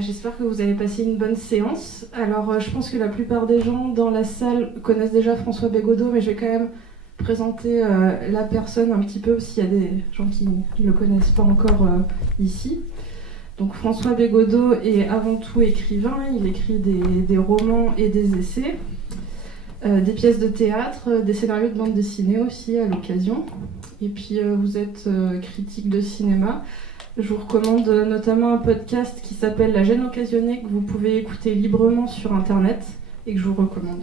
J'espère que vous avez passé une bonne séance. Alors, je pense que la plupart des gens dans la salle connaissent déjà François Bégodeau, mais je vais quand même présenter la personne un petit peu, s'il y a des gens qui ne le connaissent pas encore ici. Donc, François Bégodeau est avant tout écrivain. Il écrit des romans et des essais, des pièces de théâtre, des scénarios de bande dessinée aussi à l'occasion. Et puis, vous êtes critique de cinéma. Je vous recommande notamment un podcast qui s'appelle La Gêne Occasionnée, que vous pouvez écouter librement sur Internet et que je vous recommande.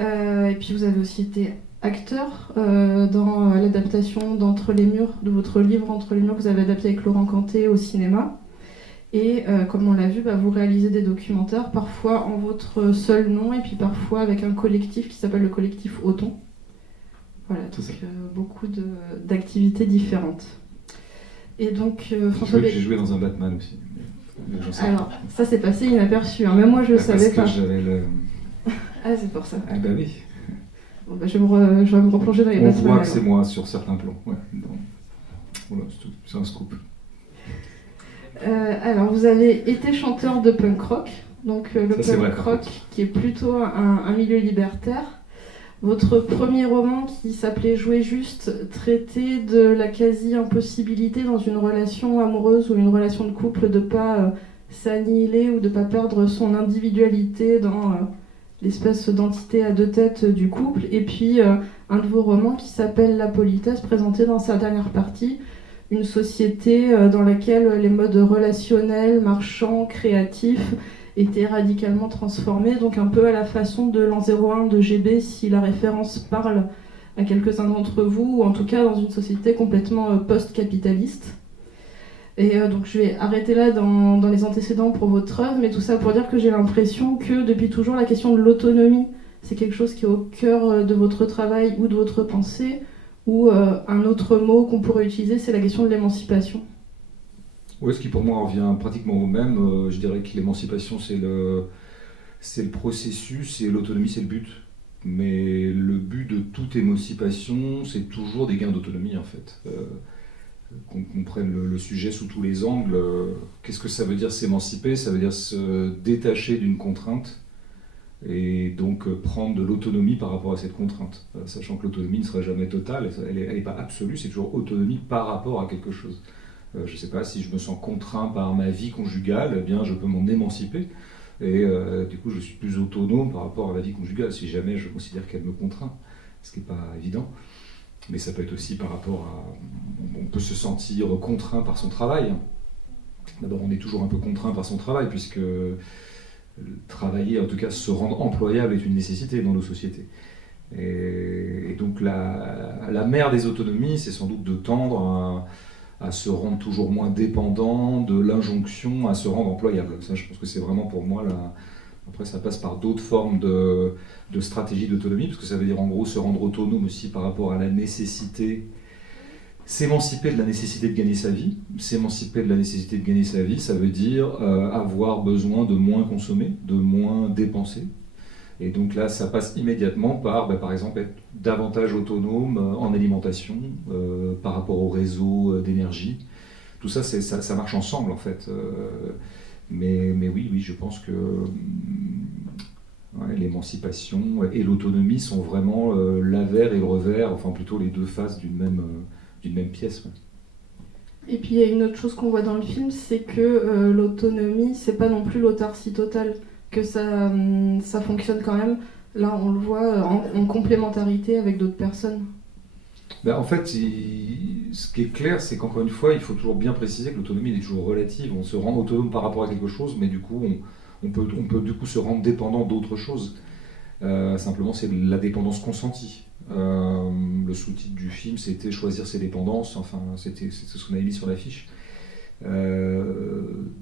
Et puis vous avez aussi été acteur dans l'adaptation d'Entre les murs, de votre livre Entre les murs, que vous avez adapté avec Laurent Canté au cinéma. Et comme on l'a vu, vous réalisez des documentaires, parfois en votre seul nom et puis parfois avec un collectif qui s'appelle le collectif Auton. Voilà, donc beaucoup d'activités différentes. Et donc, François J'ai joué dans un Batman aussi. Alors, ça s'est passé inaperçu. Hein. Même moi, je ne savais pas. Parce que j'avais le... Ah, c'est pour ça. Ah bah oui. Bon, je vais me replonger dans les Batman. On voit que c'est moi sur certains plans. Ouais. Voilà, c'est un scoop. Alors, vous avez été chanteur de punk rock. Donc, le punk rock qui est plutôt un milieu libertaire. Votre premier roman, qui s'appelait Jouer juste, traitait de la quasi-impossibilité dans une relation amoureuse ou une relation de couple de ne pas s'annihiler ou de ne pas perdre son individualité dans l'espèce d'entité à deux têtes du couple. Et puis un de vos romans qui s'appelle La politesse, présenté dans sa dernière partie une société dans laquelle les modes relationnels, marchands, créatifs était radicalement transformé, donc un peu à la façon de l'an 01 de GB, si la référence parle à quelques-uns d'entre vous, ou en tout cas dans une société complètement post-capitaliste. Et donc je vais arrêter là dans les antécédents pour votre œuvre, mais tout ça pour dire que j'ai l'impression que depuis toujours la question de l'autonomie, c'est quelque chose qui est au cœur de votre travail ou de votre pensée, ou un autre mot qu'on pourrait utiliser, c'est la question de l'émancipation. Oui, ce qui pour moi revient pratiquement au même. Je dirais que l'émancipation, c'est le processus et l'autonomie, c'est le but. Mais le but de toute émancipation, c'est toujours des gains d'autonomie, en fait. Qu'on comprenne le sujet sous tous les angles. Qu'est-ce que ça veut dire s'émanciper? Ça veut dire se détacher d'une contrainte et donc prendre de l'autonomie par rapport à cette contrainte. Sachant que l'autonomie ne sera jamais totale, elle n'est pas absolue, c'est toujours autonomie par rapport à quelque chose. Je ne sais pas, si je me sens contraint par ma vie conjugale, eh bien je peux m'en émanciper et du coup je suis plus autonome par rapport à ma vie conjugale si jamais je considère qu'elle me contraint, ce qui n'est pas évident. Mais ça peut être aussi par rapport à... On peut se sentir contraint par son travail. D'abord on est toujours un peu contraint par son travail puisque travailler, en tout cas se rendre employable, est une nécessité dans nos sociétés. Et donc la mère des autonomies, c'est sans doute de tendre à se rendre toujours moins dépendant de l'injonction à se rendre employable. Ça, je pense que c'est vraiment pour moi Après, ça passe par d'autres formes de stratégie d'autonomie, parce que ça veut dire en gros se rendre autonome aussi par rapport à la nécessité, s'émanciper de la nécessité de gagner sa vie. S'émanciper de la nécessité de gagner sa vie, ça veut dire avoir besoin de moins consommer, de moins dépenser. Et donc là, ça passe immédiatement par exemple, être davantage autonome en alimentation, par rapport au réseau d'énergie. Tout ça, ça marche ensemble, en fait. Mais oui, je pense que l'émancipation et l'autonomie sont vraiment l'avers et le revers, enfin plutôt les deux faces d'une même pièce. Ouais. Et puis il y a une autre chose qu'on voit dans le film, c'est que l'autonomie, c'est pas non plus l'autarcie totale, que ça fonctionne quand même. Là, on le voit en complémentarité avec d'autres personnes. En fait, ce qui est clair, c'est qu'encore une fois, il faut toujours bien préciser que l'autonomie est toujours relative. On se rend autonome par rapport à quelque chose, mais du coup, on peut du coup se rendre dépendant d'autre chose. Simplement, c'est la dépendance consentie. Le sous-titre du film, c'était Choisir ses dépendances. Enfin, c'est ce qu'on avait mis sur l'affiche.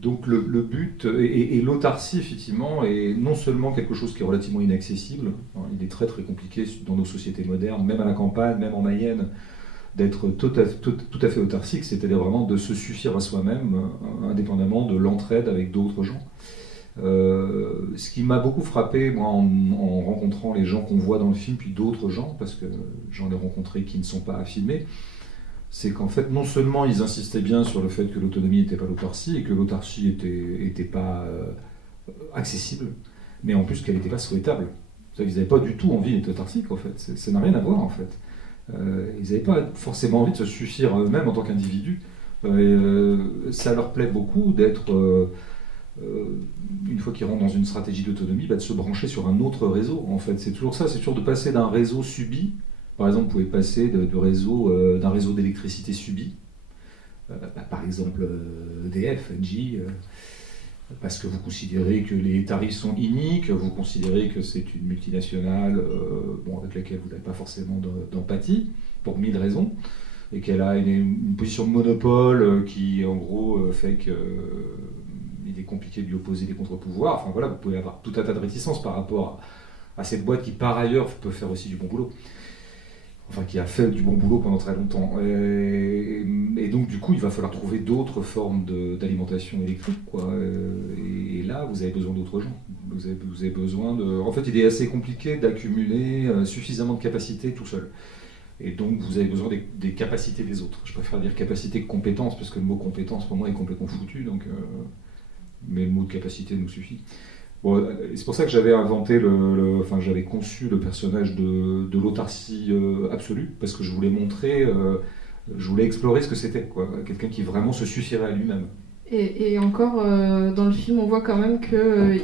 Donc le but, et l'autarcie effectivement, est non seulement quelque chose qui est relativement inaccessible, hein, il est très très compliqué dans nos sociétés modernes, même à la campagne, même en Mayenne, d'être tout à fait autarcique, c'est-à-dire vraiment de se suffire à soi-même, indépendamment de l'entraide avec d'autres gens. Ce qui m'a beaucoup frappé, moi, en rencontrant les gens qu'on voit dans le film, puis d'autres gens, parce que j'en ai rencontré qui ne sont pas à filmer, c'est qu'en fait, non seulement ils insistaient bien sur le fait que l'autonomie n'était pas l'autarcie et que l'autarcie était pas accessible, mais en plus qu'elle n'était pas souhaitable. C'est-à-dire qu'ils n'avaient pas du tout envie d'être autarciques, en fait. Ça n'a rien à voir, en fait. Ils n'avaient pas forcément envie de se suffire à eux-mêmes en tant qu'individus. Ça leur plaît beaucoup d'être, une fois qu'ils rentrent dans une stratégie d'autonomie, de se brancher sur un autre réseau, en fait. C'est toujours ça, c'est toujours de passer d'un réseau subi. Par exemple, vous pouvez passer d'un réseau d'électricité subi, par exemple EDF, Engie, parce que vous considérez que les tarifs sont iniques, vous considérez que c'est une multinationale avec laquelle vous n'avez pas forcément d'empathie, pour mille raisons, et qu'elle a une position de monopole qui, en gros, fait qu'il est compliqué de lui opposer des contre-pouvoirs. Enfin voilà, vous pouvez avoir tout un tas de réticences par rapport à cette boîte qui, par ailleurs, peut faire aussi du bon boulot. Enfin, qui a fait du bon boulot pendant très longtemps. Et donc, du coup, il va falloir trouver d'autres formes d'alimentation électrique, quoi. Et là, vous avez besoin d'autres gens. Vous avez besoin de... En fait, il est assez compliqué d'accumuler suffisamment de capacités tout seul. Et donc, vous avez besoin des capacités des autres. Je préfère dire capacité que compétence, parce que le mot compétence, pour moi, est complètement foutu. Donc, mais le mot de capacité nous suffit. Bon, c'est pour ça que j'avais inventé, j'avais conçu le personnage de l'autarcie absolue, parce que je voulais montrer, je voulais explorer ce que c'était, quoi. Quelqu'un qui vraiment se suffirait à lui-même. Et encore, dans le film, on voit quand même qu'il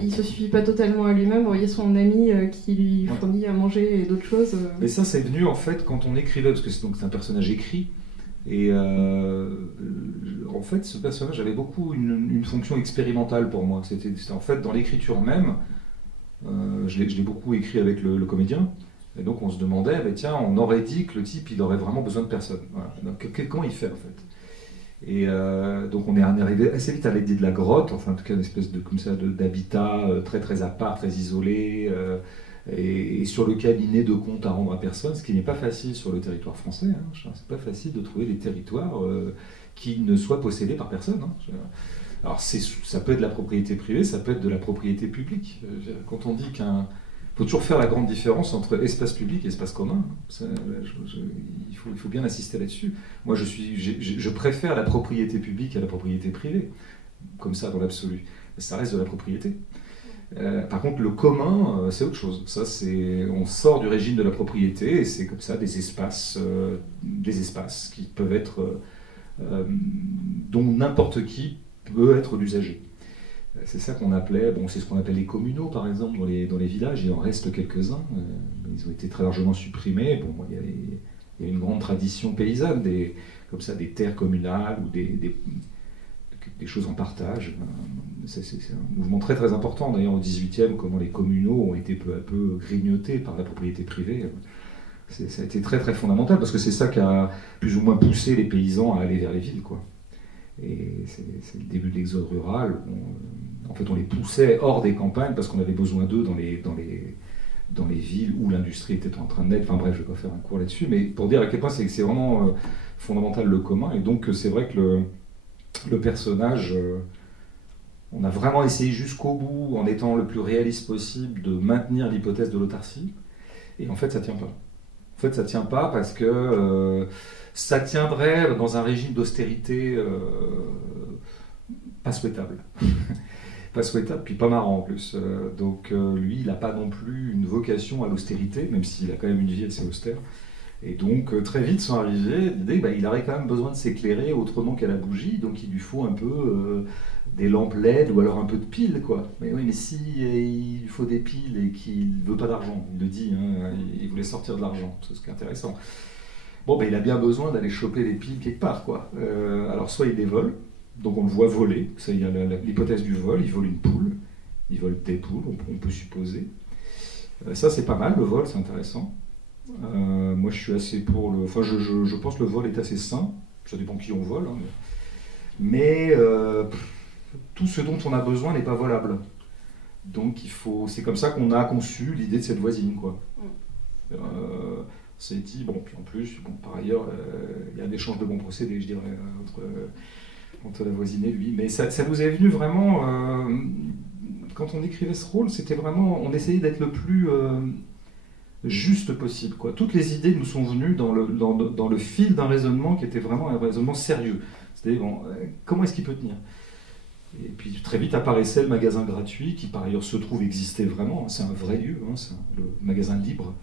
ne se suffit pas totalement à lui-même. Vous voyez son ami qui lui fournit à manger et d'autres choses. Mais ça, c'est venu en fait quand on écrivait, parce que c'est un personnage écrit. Et en fait, ce personnage avait beaucoup une fonction expérimentale pour moi. C'était en fait dans l'écriture même, je l'ai beaucoup écrit avec le comédien, et donc on se demandait, tiens, on aurait dit que le type, il aurait vraiment besoin de personne. Voilà. Donc, comment il fait en fait? Et donc on est arrivé assez vite à l'idée de la grotte, enfin en tout cas une espèce d'habitat très très à part, très isolé. Et sur lequel il n'est de compte à rendre à personne, ce qui n'est pas facile sur le territoire français. Hein. C'est pas facile de trouver des territoires qui ne soient possédés par personne. Hein. Alors ça peut être de la propriété privée, ça peut être de la propriété publique. Quand on dit faut toujours faire la grande différence entre espace public et espace commun. Il faut bien insister là-dessus. Moi, je préfère la propriété publique à la propriété privée, comme ça dans l'absolu. Ça reste de la propriété. Par contre, le commun, c'est autre chose. Ça, on sort du régime de la propriété et c'est comme ça des espaces qui peuvent être dont n'importe qui peut être l'usager. C'est ça qu'on appelait, c'est ce qu'on appelle les communaux par exemple dans les villages. Il en reste quelques-uns. Ils ont été très largement supprimés. Il y a une grande tradition paysanne, des terres communales ou des choses en partage. C'est un mouvement très très important d'ailleurs au XVIIIe, comment les communaux ont été peu à peu grignotés par la propriété privée. Ça a été très très fondamental parce que c'est ça qui a plus ou moins poussé les paysans à aller vers les villes, quoi. Et c'est le début de l'exode rural. En fait, on les poussait hors des campagnes parce qu'on avait besoin d'eux dans les villes où l'industrie était en train de naître. Enfin bref, je ne vais pas faire un cours là-dessus, mais pour dire à quel point c'est vraiment fondamental le commun. Et donc c'est vrai que le personnage, on a vraiment essayé jusqu'au bout, en étant le plus réaliste possible, de maintenir l'hypothèse de l'autarcie. Et en fait, ça ne tient pas. En fait, ça ne tient pas parce que ça tiendrait dans un régime d'austérité pas souhaitable. Pas souhaitable, puis pas marrant en plus. Donc lui, il n'a pas non plus une vocation à l'austérité, même s'il a quand même une vie assez austère. Et donc très vite sont arrivées l'idée qu'il aurait quand même besoin de s'éclairer autrement qu'à la bougie, donc il lui faut un peu des lampes LED ou alors un peu de piles, quoi. Mais oui, mais si il lui faut des piles et qu'il ne veut pas d'argent, il le dit, hein, il voulait sortir de l'argent, c'est ce qui est intéressant. Il a bien besoin d'aller choper des piles quelque part, quoi. Alors soit il les vole, donc on le voit voler, ça, il y a l'hypothèse du vol, il vole une poule, il vole des poules, on peut supposer. Ça c'est pas mal, le vol, c'est intéressant. Moi je suis assez pour le... Enfin je pense que le vol est assez sain, ça dépend qui on vole, hein, mais tout ce dont on a besoin n'est pas volable. Donc c'est comme ça qu'on a conçu l'idée de cette voisine, quoi. C'est dit, puis en plus, par ailleurs, il y a un échange de bons procédés, je dirais, entre la voisine et lui. Mais ça nous est venu vraiment, quand on écrivait ce rôle, c'était vraiment, on essayait d'être le plus juste possible, quoi. Toutes les idées nous sont venues dans le fil d'un raisonnement qui était vraiment un raisonnement sérieux. C'était, bon, comment est-ce qu'il peut tenir? Et puis très vite apparaissait le magasin gratuit, qui par ailleurs se trouve exister vraiment, hein, c'est un vrai lieu, hein, c'est le magasin libre.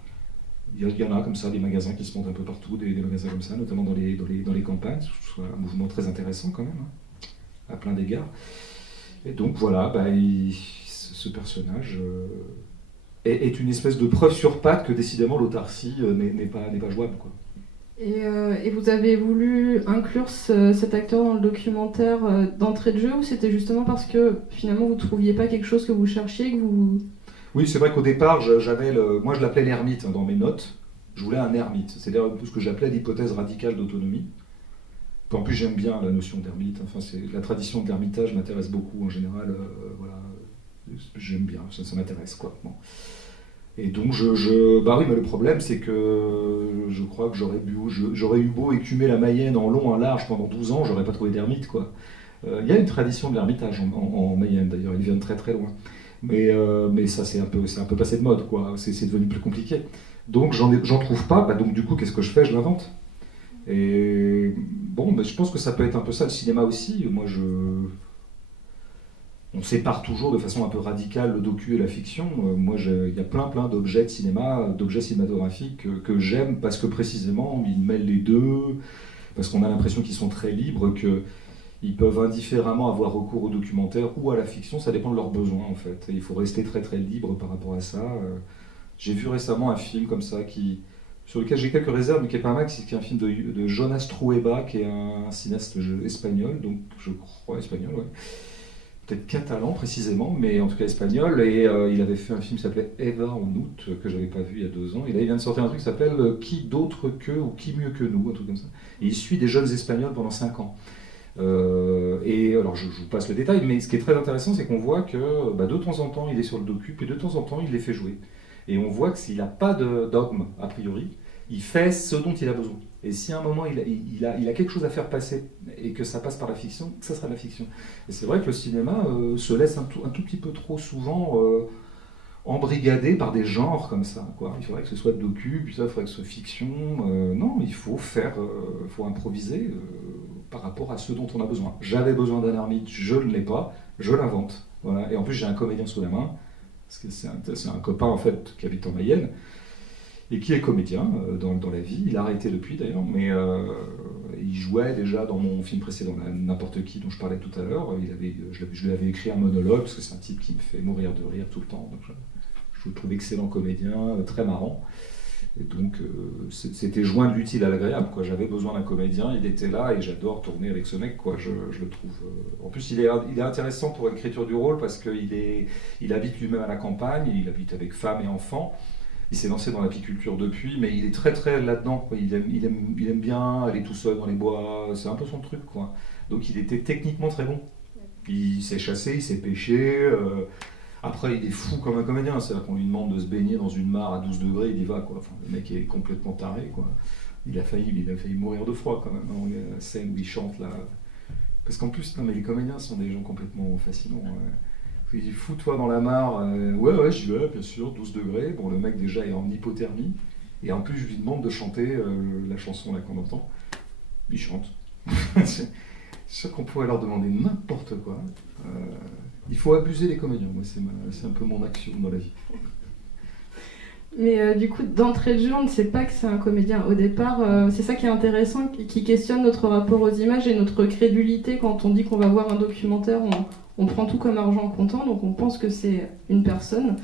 Il y en a comme ça, des magasins qui se montent un peu partout, des magasins comme ça, notamment dans les campagnes, c'est un mouvement très intéressant quand même, hein, à plein d'égards. Et donc voilà, ce personnage est une espèce de preuve sur patte que décidément l'autarcie n'est pas jouable, quoi. Et vous avez voulu inclure cet acteur dans le documentaire d'entrée de jeu, ou c'était justement parce que finalement vous ne trouviez pas quelque chose que vous cherchiez, que vous... Oui, c'est vrai qu'au départ, moi je l'appelais l'ermite, hein, dans mes notes. Je voulais un ermite, c'est-à-dire ce que j'appelais l'hypothèse radicale d'autonomie. En plus, j'aime bien la notion d'ermite. Enfin, la tradition de l'ermitage m'intéresse beaucoup en général. Voilà, j'aime bien, ça m'intéresse, quoi. Bon. Et donc, bah oui, mais le problème, c'est que je crois que j'aurais eu beau écumer la Mayenne en long, en large pendant 12 ans, j'aurais pas trouvé d'ermite, quoi. Il y a une tradition de l'ermitage en Mayenne, d'ailleurs, ils viennent très très loin. Mais ça, c'est un peu passé de mode, quoi. C'est devenu plus compliqué. Donc, j'en trouve pas. Bah, donc, du coup, qu'est-ce que je fais? Je l'invente. Et bon, je pense que ça peut être un peu ça, le cinéma aussi. On sépare toujours de façon un peu radicale le docu et la fiction. Il y a plein d'objets de cinéma, d'objets cinématographiques que j'aime parce que précisément, ils mêlent les deux, parce qu'on a l'impression qu'ils sont très libres, qu'ils peuvent indifféremment avoir recours au documentaire ou à la fiction, ça dépend de leurs besoins en fait. Et il faut rester très très libre par rapport à ça. J'ai vu récemment un film comme ça sur lequel j'ai quelques réserves, mais qui est pas mal, c'est un film de Jonas Trueba, qui est un cinéaste espagnol, donc je crois espagnol, ouais. Peut-être catalan précisément, mais en tout cas espagnol, et il avait fait un film qui s'appelait Eva en août, que j'avais pas vu il y a 2 ans, et là il vient de sortir un truc qui s'appelle Qui d'autre que, ou Qui mieux que nous, un truc comme ça. Et il suit des jeunes espagnols pendant 5 ans. Et alors je vous passe le détail, mais ce qui est très intéressant, c'est qu'on voit que de temps en temps il est sur le docu, puis de temps en temps il les fait jouer. Et on voit que s'il n'a pas de dogme, a priori, il fait ce dont il a besoin. Et si à un moment il a quelque chose à faire passer et que ça passe par la fiction, ça sera de la fiction. Et c'est vrai que le cinéma se laisse un tout petit peu trop souvent embrigadé par des genres comme ça, quoi. Il faudrait que ce soit docu, puis ça, il faudrait que ce soit fiction. Non, il faut faut improviser par rapport à ce dont on a besoin. J'avais besoin d'un ermite, je ne l'ai pas, je l'invente. Voilà. Et en plus, j'ai un comédien sous la main, parce que c'est un copain en fait qui habite en Mayenne, et qui est comédien dans la vie. Il a arrêté depuis d'ailleurs, mais il jouait déjà dans mon film précédent, N'importe qui, dont je parlais tout à l'heure. Je lui avais écrit un monologue, parce que c'est un type qui me fait mourir de rire tout le temps. Donc je le trouve excellent comédien, très marrant. Et donc c'était joindre l'utile à l'agréable, quoi. J'avais besoin d'un comédien, il était là, et j'adore tourner avec ce mec, quoi. Je le trouve... En plus, il est intéressant pour l'écriture du rôle, parce qu'il habite lui-même à la campagne, il habite avec femme et enfants. Il s'est lancé dans l'apiculture depuis, mais il est très très là-dedans, quoi. Il aime bien aller tout seul dans les bois, c'est un peu son truc, quoi. Donc il était techniquement très bon. Il s'est chassé, il s'est pêché. Après, il est fou comme un comédien, c'est-à-dire qu'on lui demande de se baigner dans une mare à 12 degrés, il y va, quoi. Enfin, le mec est complètement taré, quoi. Il a failli mourir de froid quand même, hein, la scène où il chante là. Parce qu'en plus, non, mais les comédiens sont des gens complètement fascinants. Il dit, fous-toi dans la mare. Ouais, j'y vais, bien sûr, 12 degrés. Bon, le mec déjà est en hypothermie. Et en plus, je lui demande de chanter la chanson là qu'on entend. Il chante. C'est sûr qu'on pourrait leur demander n'importe quoi. Il faut abuser les comédiens. Moi, c'est un peu mon action dans la vie. Mais du coup, d'entrée de jeu, on ne sait pas que c'est un comédien. Au départ, c'est ça qui est intéressant, qui questionne notre rapport aux images et notre crédulité. Quand on dit qu'on va voir un documentaire, on prend tout comme argent comptant, donc on pense que c'est une personne.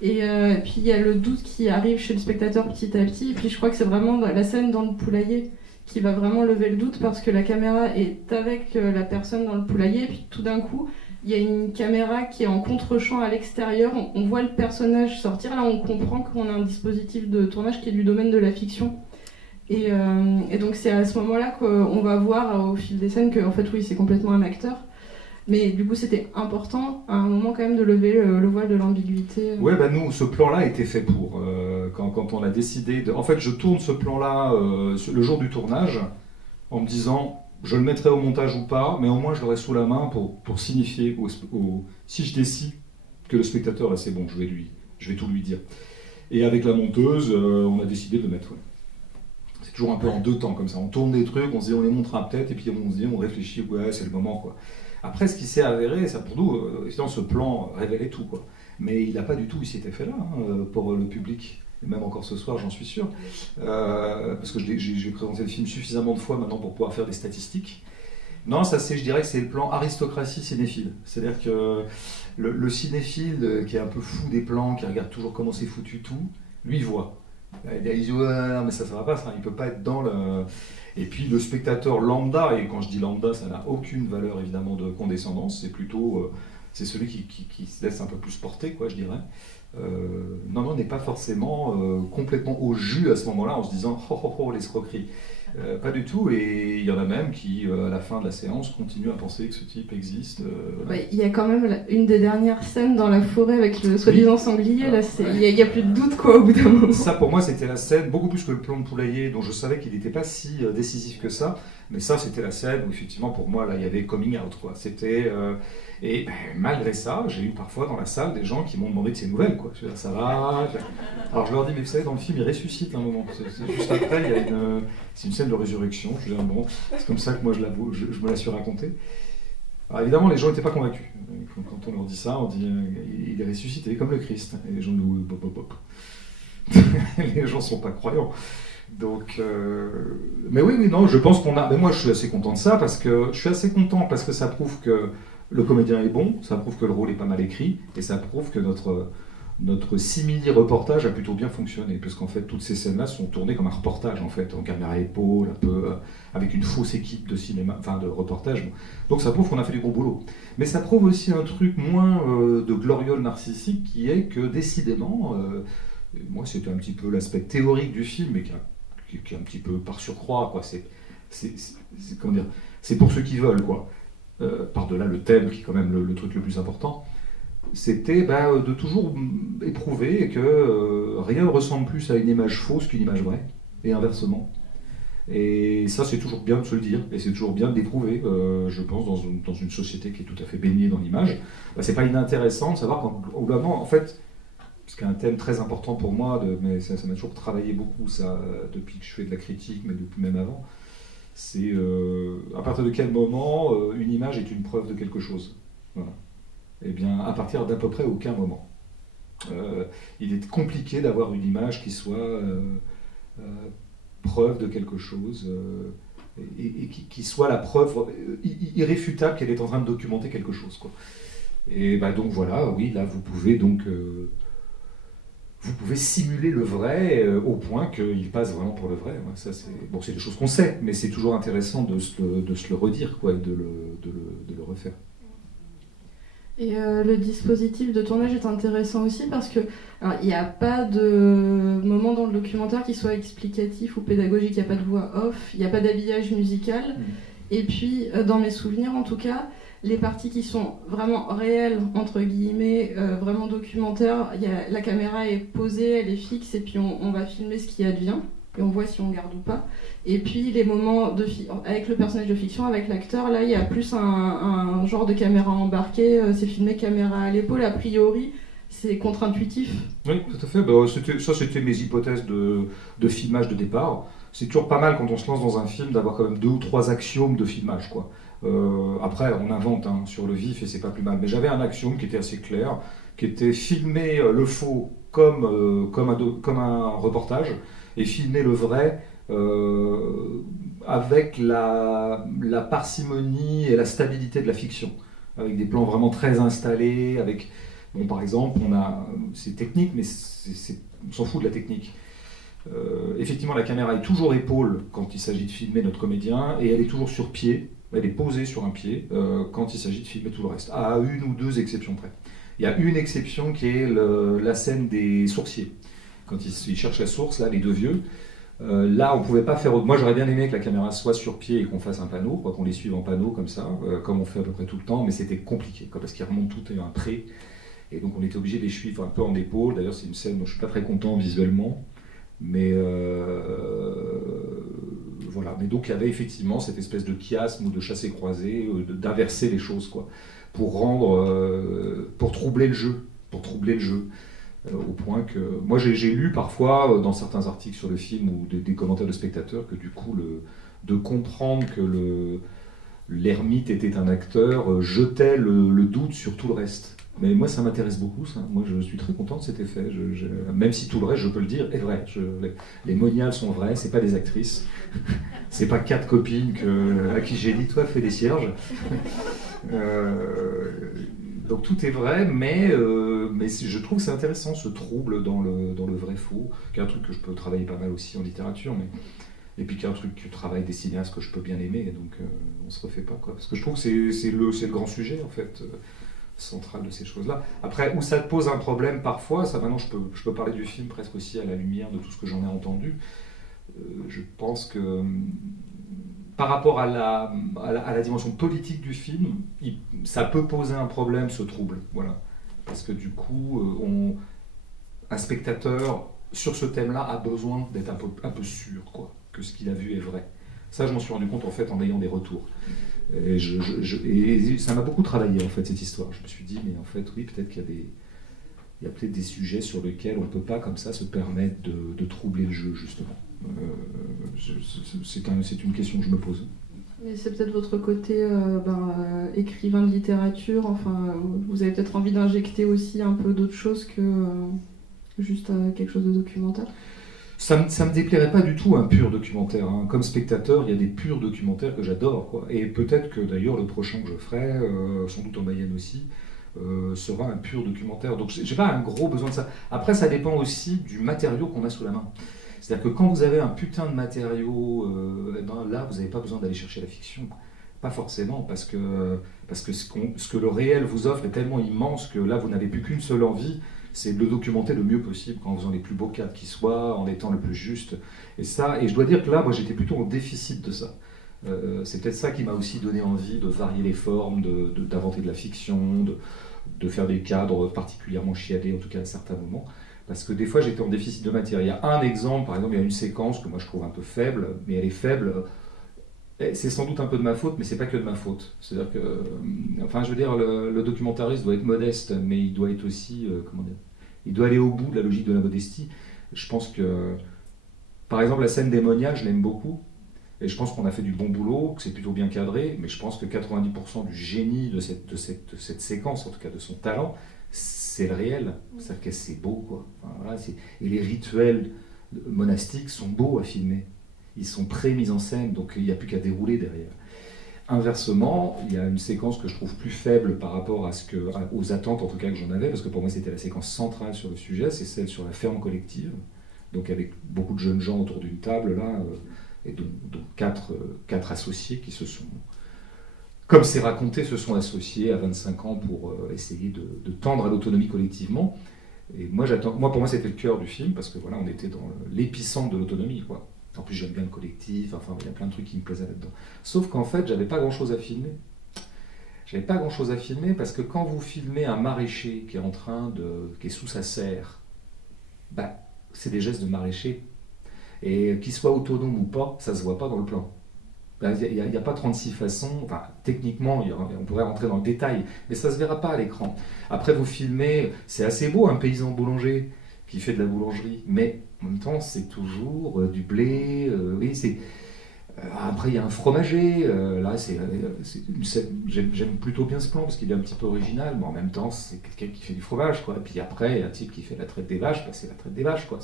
Et puis il y a le doute qui arrive chez le spectateur petit à petit. Et puis je crois que c'est vraiment la scène dans le poulailler qui va vraiment lever le doute, parce que la caméra est avec la personne dans le poulailler. Et puis tout d'un coup, il y a une caméra qui est en contre-champ à l'extérieur. On voit le personnage sortir. Là, on comprend qu'on a un dispositif de tournage qui est du domaine de la fiction. Et donc c'est à ce moment-là qu'on va voir au fil des scènes que, en fait, oui, c'est complètement un acteur. Mais du coup, c'était important à un moment quand même de lever le voile de l'ambiguïté. Ouais, nous, ce plan-là était fait pour. Quand on a décidé de... En fait, je tourne ce plan-là le jour du tournage en me disant, je le mettrai au montage ou pas, mais au moins je l'aurai sous la main pour signifier si je décide que le spectateur, là, c'est bon, je vais tout lui dire. Et avec la monteuse, on a décidé de le mettre. Ouais. C'est toujours un peu en deux temps comme ça. On tourne des trucs, on se dit on les montrera peut-être, et puis on se dit on réfléchit, ouais c'est le moment quoi. Après ce qui s'est avéré, ça pour nous, évidemment ce plan révélait tout quoi. Mais il n'a pas du tout eu cet effet-là pour le public. Et même encore ce soir, j'en suis sûr. Parce que j'ai présenté le film suffisamment de fois maintenant pour pouvoir faire des statistiques. Non, ça je dirais que c'est le plan aristocratie cinéphile. C'est-à-dire que le cinéphile qui est un peu fou des plans, qui regarde toujours comment c'est foutu tout, lui il voit. Il dit ouais, non, mais ça va pas, ça, il peut pas être dans le... Et puis le spectateur lambda, et quand je dis lambda, ça n'a aucune valeur évidemment de condescendance, c'est plutôt c'est celui qui se laisse un peu plus porter, quoi, je dirais. Non, n'est pas forcément complètement au jus à ce moment-là en se disant oh l'escroquerie. Pas du tout, et il y en a même qui, à la fin de la séance, continuent à penser que ce type existe. Voilà. Ouais, il y a quand même une des dernières scènes dans la forêt avec le soi-disant sanglier, là, il n'y a plus de doute quoi au bout d'un moment. Ça pour moi c'était la scène, beaucoup plus que le plan de poulailler, dont je savais qu'il n'était pas si décisif que ça, mais ça c'était la scène où effectivement pour moi là il y avait coming out quoi. C'était... Et ben, malgré ça, j'ai eu parfois dans la salle des gens qui m'ont demandé de ces nouvelles, quoi. Je veux dire, ça va. Alors je leur dis, mais vous savez, dans le film, il ressuscite un moment. C'est juste après, il y a c'est une scène de résurrection. Je dis, bon, c'est comme ça que moi je me la suis racontée. Alors évidemment, les gens n'étaient pas convaincus. Quand on leur dit ça, on dit, il est ressuscité comme le Christ. Et les gens disent, oui, bop, bop, bop. Les gens ne sont pas croyants. Donc, mais oui, non, je pense qu'on a. Mais moi, je suis assez content de ça parce que ça prouve que le comédien est bon, ça prouve que le rôle est pas mal écrit, et ça prouve que notre simili-reportage a plutôt bien fonctionné, parce qu'en fait, toutes ces scènes-là sont tournées comme un reportage, en fait, en caméra à épaule, un peu avec une fausse équipe de cinéma, enfin de reportage. Bon. Donc ça prouve qu'on a fait du gros boulot. Mais ça prouve aussi un truc moins de gloriole narcissique, qui est que décidément, moi c'était un petit peu l'aspect théorique du film, mais qui est un petit peu par surcroît, quoi. Comment dire, c'est pour ceux qui veulent, quoi. Par-delà le thème, qui est quand même le truc le plus important, c'était de toujours éprouver que rien ne ressemble plus à une image fausse qu'une image vraie, et inversement. Et ça, c'est toujours bien de se le dire, et c'est toujours bien d'éprouver, je pense, dans une société qui est tout à fait baignée dans l'image. C'est pas inintéressant de savoir qu'au en fait, parce qu'il y a un thème très important pour moi, mais ça m'a toujours travaillé beaucoup, ça, depuis que je fais de la critique, mais depuis même avant, c'est à partir de quel moment une image est une preuve de quelque chose. Voilà. Eh bien, à partir d'à peu près aucun moment. Il est compliqué d'avoir une image qui soit preuve de quelque chose et qui soit la preuve irréfutable qu'elle est en train de documenter quelque chose, quoi. Et donc voilà, oui, là vous pouvez donc vous pouvez simuler le vrai au point qu'il passe vraiment pour le vrai. Ouais, ça, c'est des choses qu'on sait, mais c'est toujours intéressant de se le redire, quoi, et de le refaire. Et le dispositif de tournage est intéressant aussi parce que il n'y a pas de moment dans le documentaire qui soit explicatif ou pédagogique, il n'y a pas de voix off, il n'y a pas d'habillage musical. Et puis, dans mes souvenirs en tout cas, les parties qui sont vraiment réelles, entre guillemets, vraiment documentaires, la caméra est posée, elle est fixe, et puis on va filmer ce qui advient, et on voit si on garde ou pas. Et puis les moments avec le personnage de fiction, avec l'acteur, là il y a plus un genre de caméra embarquée, c'est filmé caméra à l'épaule, a priori, c'est contre-intuitif. Oui, tout à fait. C'était mes hypothèses de filmage de départ. C'est toujours pas mal quand on se lance dans un film d'avoir quand même 2 ou 3 axiomes de filmage, quoi. Après, on invente sur le vif et c'est pas plus mal. Mais j'avais un axiome qui était assez clair, qui était filmer le faux comme un reportage et filmer le vrai avec la parcimonie et la stabilité de la fiction, avec des plans vraiment très installés, avec... Bon, par exemple, c'est technique, mais on s'en fout de la technique. Effectivement, la caméra est toujours épaule quand il s'agit de filmer notre comédien, et elle est toujours sur pied. Elle est posée sur un pied quand il s'agit de filmer tout le reste, à 1 ou 2 exceptions près. Il y a une exception qui est la scène des sourciers. Quand ils cherchent la source, là, les 2 vieux, là, on ne pouvait pas faire... Moi, j'aurais bien aimé que la caméra soit sur pied et qu'on fasse un panneau, quoi, qu'on les suive en panneau comme ça, comme on fait à peu près tout le temps, mais c'était compliqué, quoi, parce qu'ils remontent tout un pré, et donc on était obligé de les suivre un peu en épaule. D'ailleurs, c'est une scène dont je ne suis pas très content visuellement, mais... Voilà. Mais donc il y avait effectivement cette espèce de chiasme ou de chassé-croisé, d'inverser les choses, quoi, pour troubler le jeu, Au point que... Moi, j'ai lu parfois, dans certains articles sur le film ou des commentaires de spectateurs, que du coup, de comprendre que l'ermite était un acteur jetait le doute sur tout le reste. Mais moi, ça m'intéresse beaucoup, ça. Moi, je suis très content de cet effet. Même si tout le reste, je peux le dire, est vrai. Les moniales sont vraies, c'est pas des actrices. C'est pas 4 copines à qui j'ai dit, toi, fais des cierges. Donc tout est vrai, mais je trouve que c'est intéressant, ce trouble dans le vrai-faux, qui est un truc que je peux travailler pas mal aussi en littérature, et puis qui est un truc que travaille des cinéastes que je peux bien aimer, donc on se refait pas, quoi. Parce que je trouve que c'est le grand sujet, en fait, central de ces choses-là. Après, où ça te pose un problème parfois, ça maintenant je peux parler du film presque aussi à la lumière de tout ce que j'en ai entendu. Je pense que par rapport à la dimension politique du film, ça peut poser un problème, ce trouble. Voilà. Parce que du coup, un spectateur, sur ce thème-là, a besoin d'être un peu sûr, quoi, que ce qu'il a vu est vrai. Ça, je m'en suis rendu compte, en fait, en ayant des retours. Et ça m'a beaucoup travaillé, en fait, cette histoire. Je me suis dit, mais en fait, oui, peut-être qu'il y a peut-être des sujets sur lesquels on ne peut pas, comme ça, se permettre de troubler le jeu, justement. C'est une question que je me pose. Mais c'est peut-être votre côté écrivain de littérature, enfin, vous avez peut-être envie d'injecter aussi un peu d'autres choses que juste quelque chose de documentaire. Ça me déplairait pas du tout un pur documentaire. Hein. Comme spectateur, il y a des purs documentaires que j'adore, quoi. Et peut-être que d'ailleurs le prochain que je ferai, sans doute en Mayenne aussi, sera un pur documentaire. Donc j'ai pas un gros besoin de ça. Après, ça dépend aussi du matériau qu'on a sous la main. C'est-à-dire que quand vous avez un putain de matériau, là, vous n'avez pas besoin d'aller chercher la fiction. Pas forcément, parce que ce que le réel vous offre est tellement immense que là, vous n'avez plus qu'une seule envie, c'est de le documenter le mieux possible, en faisant les plus beaux cadres qui soient, en étant le plus juste. Et je dois dire que là, moi, j'étais plutôt en déficit de ça. C'est peut-être ça qui m'a aussi donné envie de varier les formes, d'inventer de la fiction, de faire des cadres particulièrement chiadés, en tout cas à certains moments. Parce que des fois, j'étais en déficit de matière. Il y a un exemple, par exemple, il y a une séquence que moi je trouve un peu faible, mais elle est faible. C'est sans doute un peu de ma faute, mais c'est pas que de ma faute. C'est-à-dire que, enfin, je veux dire, le documentariste doit être modeste, mais il doit être aussi, comment dire, il doit aller au bout de la logique de la modestie. Je pense que, par exemple, la scène démoniaque, je l'aime beaucoup, et je pense qu'on a fait du bon boulot, que c'est plutôt bien cadré, mais je pense que 90% du génie de cette séquence, en tout cas de son talent, c'est le réel. C'est-à-dire que c'est beau, quoi. Enfin, voilà, et les rituels monastiques sont beaux à filmer. Ils sont pré-mis en scène, donc il n'y a plus qu'à dérouler derrière. Inversement, il y a une séquence que je trouve plus faible par rapport aux attentes, en tout cas, que j'en avais, parce que pour moi, c'était la séquence centrale sur le sujet, c'est celle sur la ferme collective, donc avec beaucoup de jeunes gens autour d'une table, là, et donc quatre associés qui se sont, comme c'est raconté, se sont associés à 25 ans pour essayer de tendre à l'autonomie collectivement. Et moi, pour moi, c'était le cœur du film, parce que voilà, on était dans l'épicentre de l'autonomie, quoi. En plus, j'aime bien le collectif, enfin, il y a plein de trucs qui me plaisaient là-dedans. Sauf qu'en fait, j'avais pas grand-chose à filmer. J'avais pas grand-chose à filmer parce que quand vous filmez un maraîcher qui est sous sa serre, bah, c'est des gestes de maraîcher. Et qu'il soit autonome ou pas, ça se voit pas dans le plan. Il n'y a pas 36 façons, enfin, techniquement, on pourrait rentrer dans le détail, mais ça ne se verra pas à l'écran. Après, vous filmez, c'est assez beau, un paysan boulanger qui fait de la boulangerie, mais en même temps, c'est toujours du blé, oui, après, il y a un fromager, là, j'aime plutôt bien ce plan, parce qu'il est un petit peu original, mais en même temps, c'est quelqu'un qui fait du fromage, quoi. Et puis après, il y a un type qui fait la traite des vaches, bah, c'est la traite des vaches, quoi.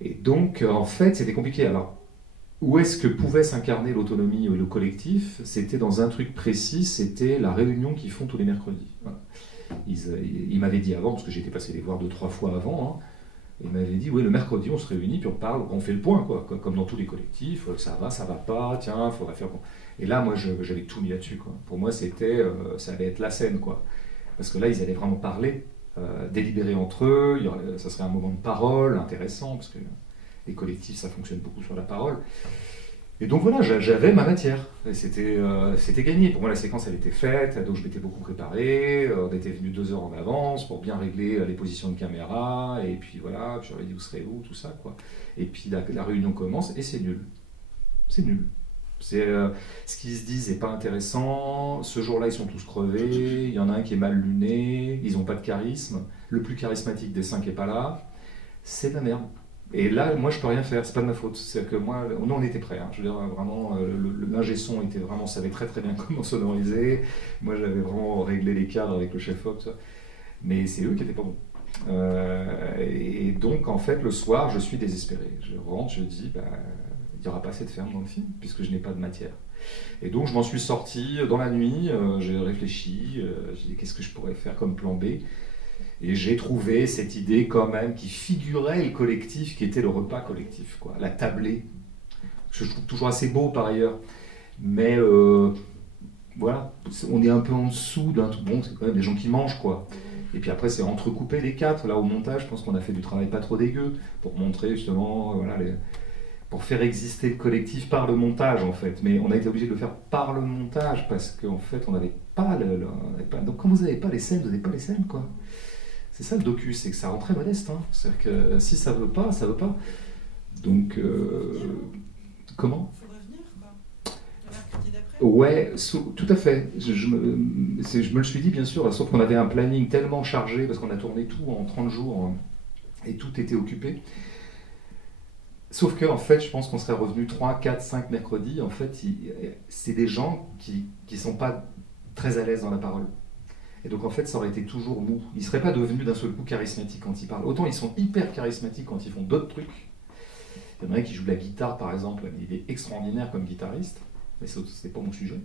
Et donc, en fait, c'était compliqué. Alors, où est-ce que pouvait s'incarner l'autonomie et le collectif? C'était dans un truc précis, c'était la réunion qu'ils font tous les mercredis. Voilà. Ils m'avaient dit avant, parce que j'étais passé les voir 2-3 fois avant, hein, ils m'avaient dit, oui, le mercredi, on se réunit, puis on parle, on fait le point, quoi, comme dans tous les collectifs, ça va pas, tiens, il faudrait faire... Et là, moi, j'avais tout mis là-dessus, quoi. Pour moi, ça allait être la scène, quoi. Parce que là, ils allaient vraiment parler, délibérer entre eux, ça serait un moment de parole intéressant, parce que les collectifs, ça fonctionne beaucoup sur la parole. Et donc voilà, j'avais ma matière. C'était gagné. Pour moi, la séquence, elle était faite, donc je m'étais beaucoup préparé. On était venu 2 heures en avance pour bien régler les positions de caméra. Et puis voilà, puis j'aurais dit, vous serez où, tout ça, quoi. Et puis la réunion commence, et c'est nul. C'est nul. Ce qu'ils se disent n'est pas intéressant. Ce jour-là, ils sont tous crevés. Il y en a un qui est mal luné. Ils n'ont pas de charisme. Le plus charismatique des 5 n'est pas là. C'est de la merde. Et là, moi, je peux rien faire. C'est pas de ma faute. C'est que moi, nous, on était prêts. Hein. Je veux dire, vraiment, l'ingé son était vraiment, savait très très bien comment sonoriser. Moi, j'avais vraiment réglé les cadres avec le chef-op. Mais c'est eux qui étaient pas bons. Et donc, en fait, le soir, je suis désespéré. Je rentre, je dis, bah, il n'y aura pas assez de ferme dans le film, puisque je n'ai pas de matière. Et donc, je m'en suis sorti dans la nuit, j'ai réfléchi, j'ai dit, qu'est-ce que je pourrais faire comme plan B? Et j'ai trouvé cette idée quand même qui figurait le collectif, qui était le repas collectif, quoi, la tablée. Que je trouve toujours assez beau par ailleurs. Mais voilà, on est un peu en dessous d'un tout. Bon, c'est quand même des gens qui mangent, quoi. Et puis après, c'est entrecoupé les 4. Là, au montage, je pense qu'on a fait du travail pas trop dégueu pour montrer justement, voilà, pour faire exister le collectif par le montage, en fait. Mais on a été obligé de le faire par le montage parce qu'en fait, on n'avait pas, donc quand vous n'avez pas les scènes, vous n'avez pas les scènes, quoi. C'est ça le docu, c'est que ça rend très modeste. Hein. C'est-à-dire que si ça veut pas, ça veut pas. Donc, comment ? Ouais, tout à fait. Je me le suis dit, bien sûr, sauf qu'on avait un planning tellement chargé, parce qu'on a tourné tout en 30 jours, et tout était occupé. Sauf que, en fait, je pense qu'on serait revenu 3, 4, 5 mercredis. En fait, c'est des gens qui ne sont pas très à l'aise dans la parole. Et donc, en fait, ça aurait été toujours mou. Ils ne seraient pas devenus d'un seul coup charismatiques quand ils parlent. Autant ils sont hyper charismatiques quand ils font d'autres trucs. Il y en a un qui joue de la guitare, par exemple. Il est extraordinaire comme guitariste. Mais ce n'est pas mon sujet.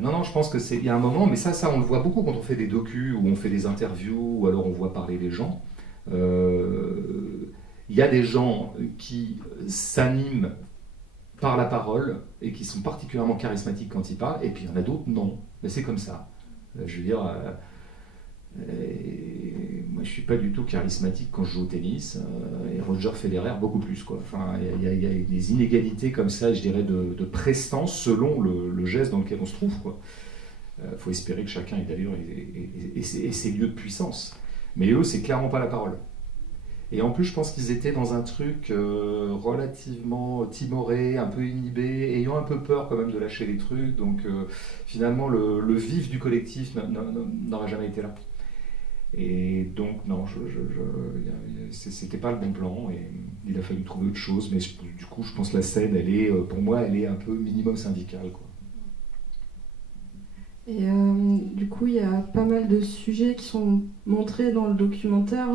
Non, je pense qu'il y a un moment, mais ça, on le voit beaucoup quand on fait des docus, ou on fait des interviews, ou alors on voit parler les gens. Il y a des gens qui s'animent par la parole, et qui sont particulièrement charismatiques quand ils parlent, et puis il y en a d'autres, non. Mais c'est comme ça. Je veux dire, moi je suis pas du tout charismatique quand je joue au tennis, et Roger Federer beaucoup plus, quoi. Enfin, il y a des inégalités comme ça, je dirais, de prestance selon le geste dans lequel on se trouve, quoi. Faut espérer que chacun ait d'ailleurs ses lieux de puissance. Mais eux, c'est clairement pas la parole. Et en plus, je pense qu'ils étaient dans un truc relativement timoré, un peu inhibé, ayant un peu peur quand même de lâcher les trucs. Donc finalement, le vif du collectif n'aurait jamais été là. Et donc, non, c'était pas le bon plan. Et il a fallu trouver autre chose. Mais du coup, je pense que la scène, pour moi, elle est un peu minimum syndicale, quoi. Et du coup, il y a pas mal de sujets qui sont montrés dans le documentaire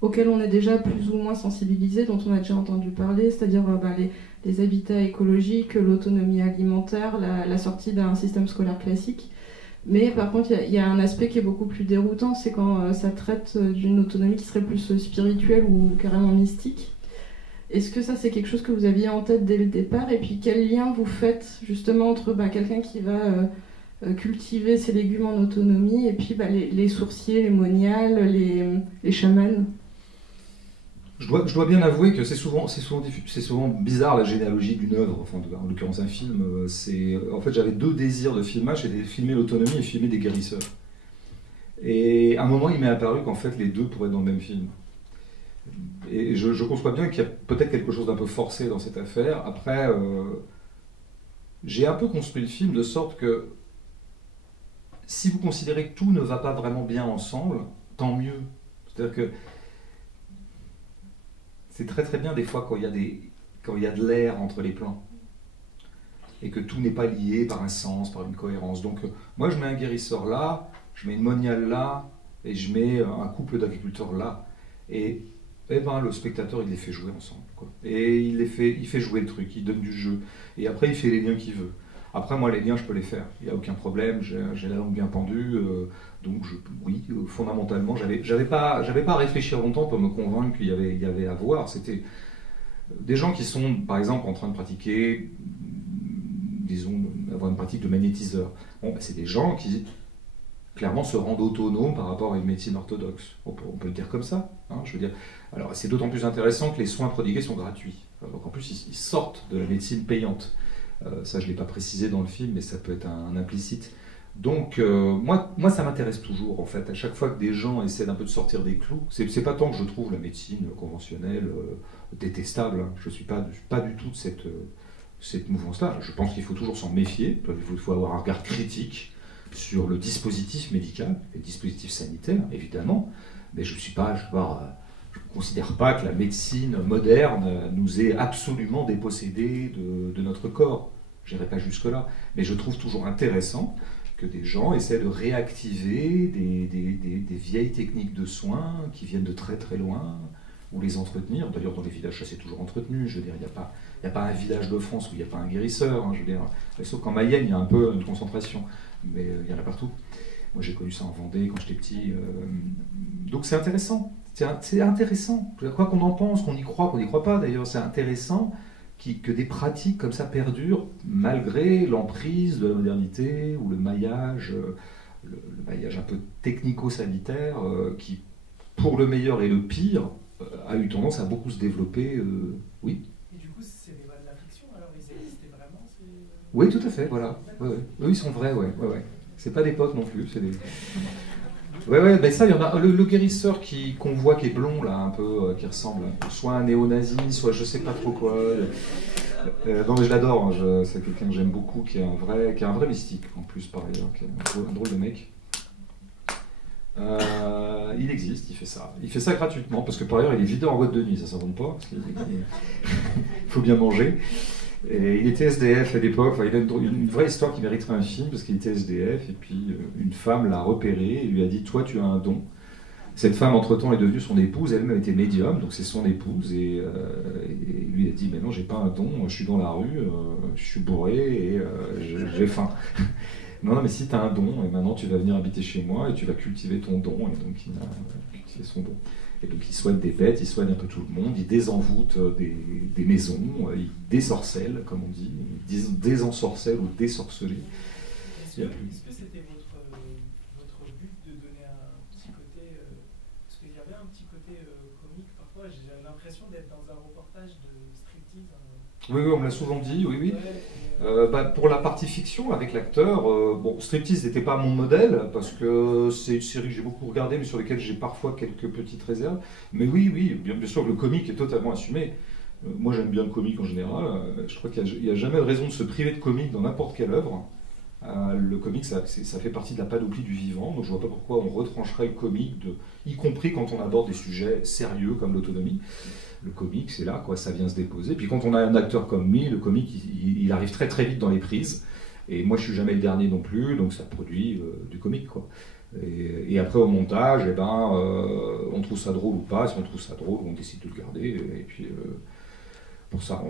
auxquels on est déjà plus ou moins sensibilisé, dont on a déjà entendu parler, c'est-à-dire les habitats écologiques, l'autonomie alimentaire, la sortie d'un système scolaire classique. Mais par contre, il y a un aspect qui est beaucoup plus déroutant, c'est quand ça traite d'une autonomie qui serait plus spirituelle ou carrément mystique. Est-ce que ça, c'est quelque chose que vous aviez en tête dès le départ? Et puis, quel lien vous faites justement entre quelqu'un qui va cultiver ses légumes en autonomie et puis les sourciers, les moniales, les chamans? Je dois bien avouer que c'est souvent bizarre la généalogie d'une œuvre, enfin, en l'occurrence un film. En fait, j'avais 2 désirs de filmage, c'était filmer l'autonomie et filmer des guérisseurs. Et à un moment, il m'est apparu qu'en fait, les deux pourraient être dans le même film. Et je conçois bien qu'il y a peut-être quelque chose d'un peu forcé dans cette affaire. Après, j'ai un peu construit le film de sorte que si vous considérez que tout ne va pas vraiment bien ensemble, tant mieux. C'est-à-dire que c'est très très bien des fois quand il y a de l'air entre les plans et que tout n'est pas lié par un sens, par une cohérence. Donc moi je mets un guérisseur là, je mets une moniale là et je mets un couple d'agriculteurs là. Et le spectateur il les fait jouer ensemble, quoi. Et il fait jouer le truc, il donne du jeu. Et après il fait les liens qu'il veut. Après, moi, les liens, je peux les faire. Il n'y a aucun problème. J'ai la langue bien pendue. Donc, oui, fondamentalement, j'avais pas à réfléchir longtemps pour me convaincre qu'il y avait à voir. C'était des gens qui sont, par exemple, en train de pratiquer, disons, avoir une pratique de magnétiseur. Bon, c'est des gens qui, clairement, se rendent autonomes par rapport à une médecine orthodoxe. On peut le dire comme ça. Hein, je veux dire. Alors, c'est d'autant plus intéressant que les soins prodigués sont gratuits. Donc, en plus, ils sortent de la médecine payante. Ça, je ne l'ai pas précisé dans le film, mais ça peut être un implicite. Donc, moi, ça m'intéresse toujours, en fait. À chaque fois que des gens essaient d'un peu de sortir des clous, c'est pas tant que je trouve la médecine conventionnelle détestable. Hein. Je ne suis pas du tout de cette mouvance-là. Je pense qu'il faut toujours s'en méfier, il faut avoir un regard critique sur le dispositif médical, le dispositif sanitaire, évidemment, mais je ne considère pas que la médecine moderne nous ait absolument dépossédés de notre corps. Je n'irai pas jusque-là, mais je trouve toujours intéressant que des gens essaient de réactiver des vieilles techniques de soins qui viennent de très très loin, ou les entretenir. D'ailleurs, dans les villages, ça c'est toujours entretenu. Je veux dire, il n'y a pas un village de France où il n'y a pas un guérisseur. Hein, je veux dire, sauf qu'en Mayenne, il y a un peu une concentration, mais il y en a partout. Moi, j'ai connu ça en Vendée quand j'étais petit. Donc c'est intéressant. C'est intéressant. Quoi qu'on en pense, qu'on y croit, qu'on n'y croit pas d'ailleurs, c'est intéressant que des pratiques comme ça perdurent malgré l'emprise de la modernité ou le maillage un peu technico-sanitaire qui, pour le meilleur et le pire, a eu tendance à beaucoup se développer. Oui. Et du coup, c'est des voies de la fiction, alors ils existaient vraiment Oui, tout à fait, voilà. Ouais. Eux, ils sont vrais, ouais. C'est pas des potes non plus, c'est des... Ouais, ben ça, il y en a. Le guérisseur qu'on voit qui est blond, là, un peu, qui ressemble soit à un néo-nazi, soit je sais pas trop quoi. Non, mais je l'adore, hein, c'est quelqu'un que j'aime beaucoup, qui est un vrai mystique, en plus, par ailleurs, qui est un drôle de mec. Il existe, il fait ça. Il fait ça gratuitement, parce que par ailleurs, il est videur en boîte de nuit, ça ne s'invente pas, parce qu'il faut bien manger. Et il était SDF à l'époque, il a une vraie histoire qui mériterait un film, parce qu'il était SDF, et puis une femme l'a repéré et lui a dit « Toi, tu as un don ». Cette femme, entre-temps, est devenue son épouse, elle-même était médium, donc c'est son épouse, et lui a dit « Mais non, j'ai pas un don, je suis dans la rue, je suis bourré et j'ai faim ». Non, mais si tu as un don, et maintenant tu vas venir habiter chez moi et tu vas cultiver ton don, et donc il a cultivé son don. Et donc il soigne des bêtes, il soigne un peu tout le monde, il désenvoûte des maisons, il désorcelle, comme on dit, il désensorcelle ou désorceler. Est-ce que c'était votre but de donner un petit côté, parce qu'il y avait un petit côté comique parfois, j'ai l'impression d'être dans un reportage de striptease. Oui, on me l'a souvent dit, oui. Pour la partie fiction, avec l'acteur, Striptease n'était pas mon modèle, parce que c'est une série que j'ai beaucoup regardée, mais sur laquelle j'ai parfois quelques petites réserves. Mais oui, bien sûr, le comique est totalement assumé. Moi, j'aime bien le comique en général. Je crois qu'il n'y a jamais de raison de se priver de comique dans n'importe quelle œuvre. Le comique, ça fait partie de la panoplie du vivant, donc je ne vois pas pourquoi on retrancherait le comique, y compris quand on aborde des sujets sérieux comme l'autonomie. Le comique, c'est là, quoi, ça vient se déposer. Puis quand on a un acteur comme lui, le comique, il arrive très très vite dans les prises. Et moi, je suis jamais le dernier non plus, donc ça produit du comique, quoi. Et après, au montage, on trouve ça drôle ou pas. Si on trouve ça drôle, on décide de le garder. Et puis, pour ça,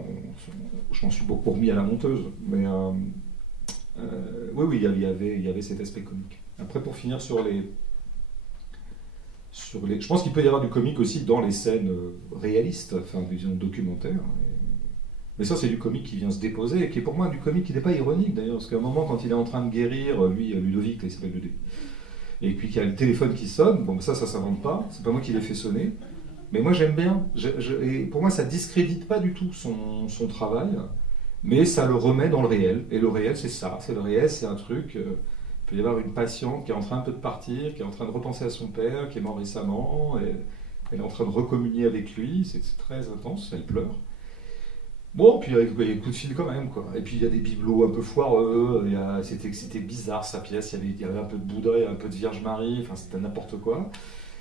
je m'en suis beaucoup remis à la monteuse. Mais oui, il y avait cet aspect comique. Après, pour finir sur les... Je pense qu'il peut y avoir du comique aussi dans les scènes réalistes, enfin disons documentaires. Mais ça, c'est du comique qui vient se déposer, et qui est pour moi du comique qui n'est pas ironique d'ailleurs, parce qu'à un moment, quand il est en train de guérir, lui, Ludovic, il s'appelle Ludovic, et puis qu'il y a le téléphone qui sonne, bon, ça s'invente pas, c'est pas moi qui l'ai fait sonner, mais moi j'aime bien. Et pour moi, ça discrédite pas du tout son travail, mais ça le remet dans le réel. Et le réel, c'est ça, c'est le réel, c'est un truc. Il peut y avoir une patiente qui est en train un peu de partir, qui est en train de repenser à son père, qui est mort récemment, et elle est en train de recommunier avec lui, c'est très intense, elle pleure. Bon, puis il y a des coups de fil quand même, quoi. Et puis il y a des bibelots un peu foireux, c'était bizarre sa pièce, il y avait un peu de Bouddha, un peu de Vierge Marie, enfin c'était n'importe quoi.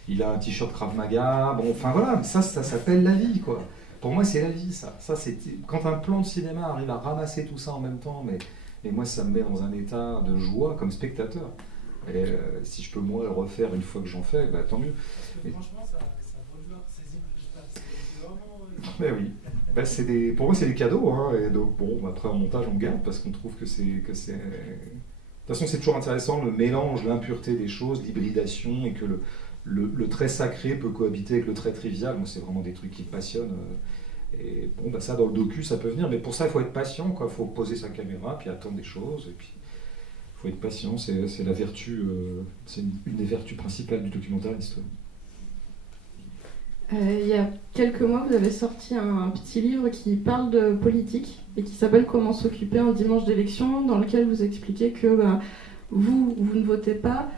Il a un t-shirt Krav Maga, bon, enfin voilà, ça s'appelle la vie, quoi. Pour moi, c'est la vie, ça. Quand un plan de cinéma arrive à ramasser tout ça en même temps, et moi, ça me met dans un état de joie comme spectateur. Et si je peux moi le refaire une fois que j'en fais, tant mieux. Franchement, ça vaut le voir, c'est vraiment... Mais oui, pour moi, c'est des cadeaux. Hein, et donc, bon, après en montage, on garde parce qu'on trouve que c'est... De toute façon, c'est toujours intéressant, le mélange, l'impureté des choses, l'hybridation, et que le très sacré peut cohabiter avec le très trivial. Moi, c'est vraiment des trucs qui me passionnent. Et bon, ça, dans le docu, ça peut venir, mais pour ça, il faut être patient, quoi. Il faut poser sa caméra, puis attendre des choses, et puis il faut être patient. C'est la vertu, c'est une des vertus principales du documentaire historique. Il y a quelques mois, vous avez sorti un petit livre qui parle de politique et qui s'appelle « Comment s'occuper un dimanche d'élection », dans lequel vous expliquez que vous ne votez pas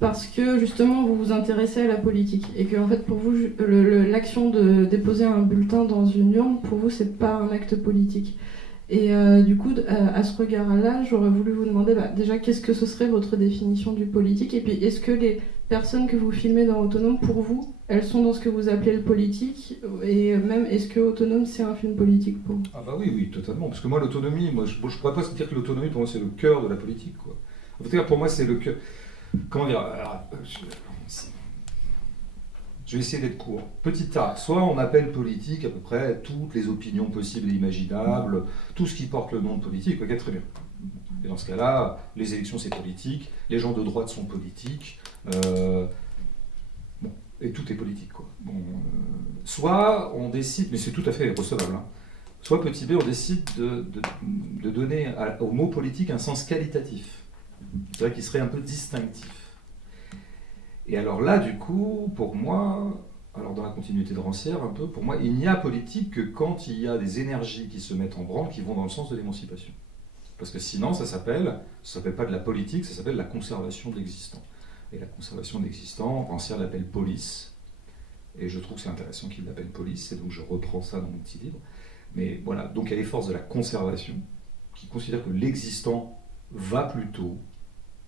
parce que justement vous vous intéressez à la politique et que en fait pour vous l'action de déposer un bulletin dans une urne, pour vous c'est pas un acte politique. Et du coup, à ce regard-là, j'aurais voulu vous demander déjà qu'est-ce que ce serait votre définition du politique, et puis est-ce que les personnes que vous filmez dans Autonome, pour vous, elles sont dans ce que vous appelez le politique, et même est-ce que Autonome c'est un film politique pour vous? Ah bah oui, oui, totalement. Parce que moi, l'autonomie, je pourrais pas se dire que l'autonomie, pour moi, c'est le cœur de la politique, quoi. En fait, pour moi, c'est le cœur. Comment dire alors, je vais essayer d'être court. Petit A, soit on appelle politique à peu près toutes les opinions possibles et imaginables, tout ce qui porte le nom de politique, ok, très bien. Et dans ce cas-là, les élections c'est politique, les gens de droite sont politiques, bon, et tout est politique, quoi. Bon, soit on décide, mais c'est tout à fait recevable, hein, soit petit b, on décide de donner au mot politique un sens qualitatif, c'est vrai qu'il serait un peu distinctif. Et alors là, du coup, pour moi, alors dans la continuité de Rancière, un peu, pour moi, il n'y a politique que quand il y a des énergies qui se mettent en branle, qui vont dans le sens de l'émancipation. Parce que sinon, ça s'appelle pas de la politique, ça s'appelle la conservation de l'existant. Et la conservation de l'existant, Rancière l'appelle police. Et je trouve que c'est intéressant qu'il l'appelle police, et donc je reprends ça dans mon petit livre. Mais voilà, donc il y a les forces de la conservation, qui considèrent que l'existant va plutôt,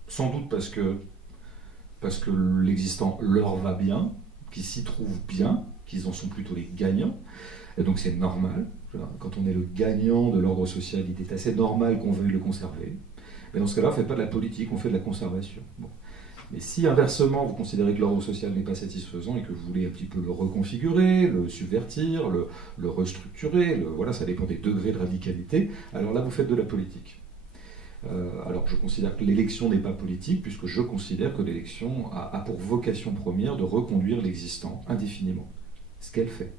sans doute parce que l'existant leur va bien, qu'ils s'y trouvent bien, qu'ils en sont plutôt les gagnants, et donc c'est normal. Quand on est le gagnant de l'ordre social, il est assez normal qu'on veuille le conserver. Mais dans ce cas-là, on ne fait pas de la politique, on fait de la conservation. Bon. Mais si inversement, vous considérez que l'ordre social n'est pas satisfaisant et que vous voulez un petit peu le reconfigurer, le subvertir, le restructurer, voilà, ça dépend des degrés de radicalité, alors là, vous faites de la politique. Alors je considère que l'élection n'est pas politique, puisque je considère que l'élection a pour vocation première de reconduire l'existant indéfiniment. Ce qu'elle fait.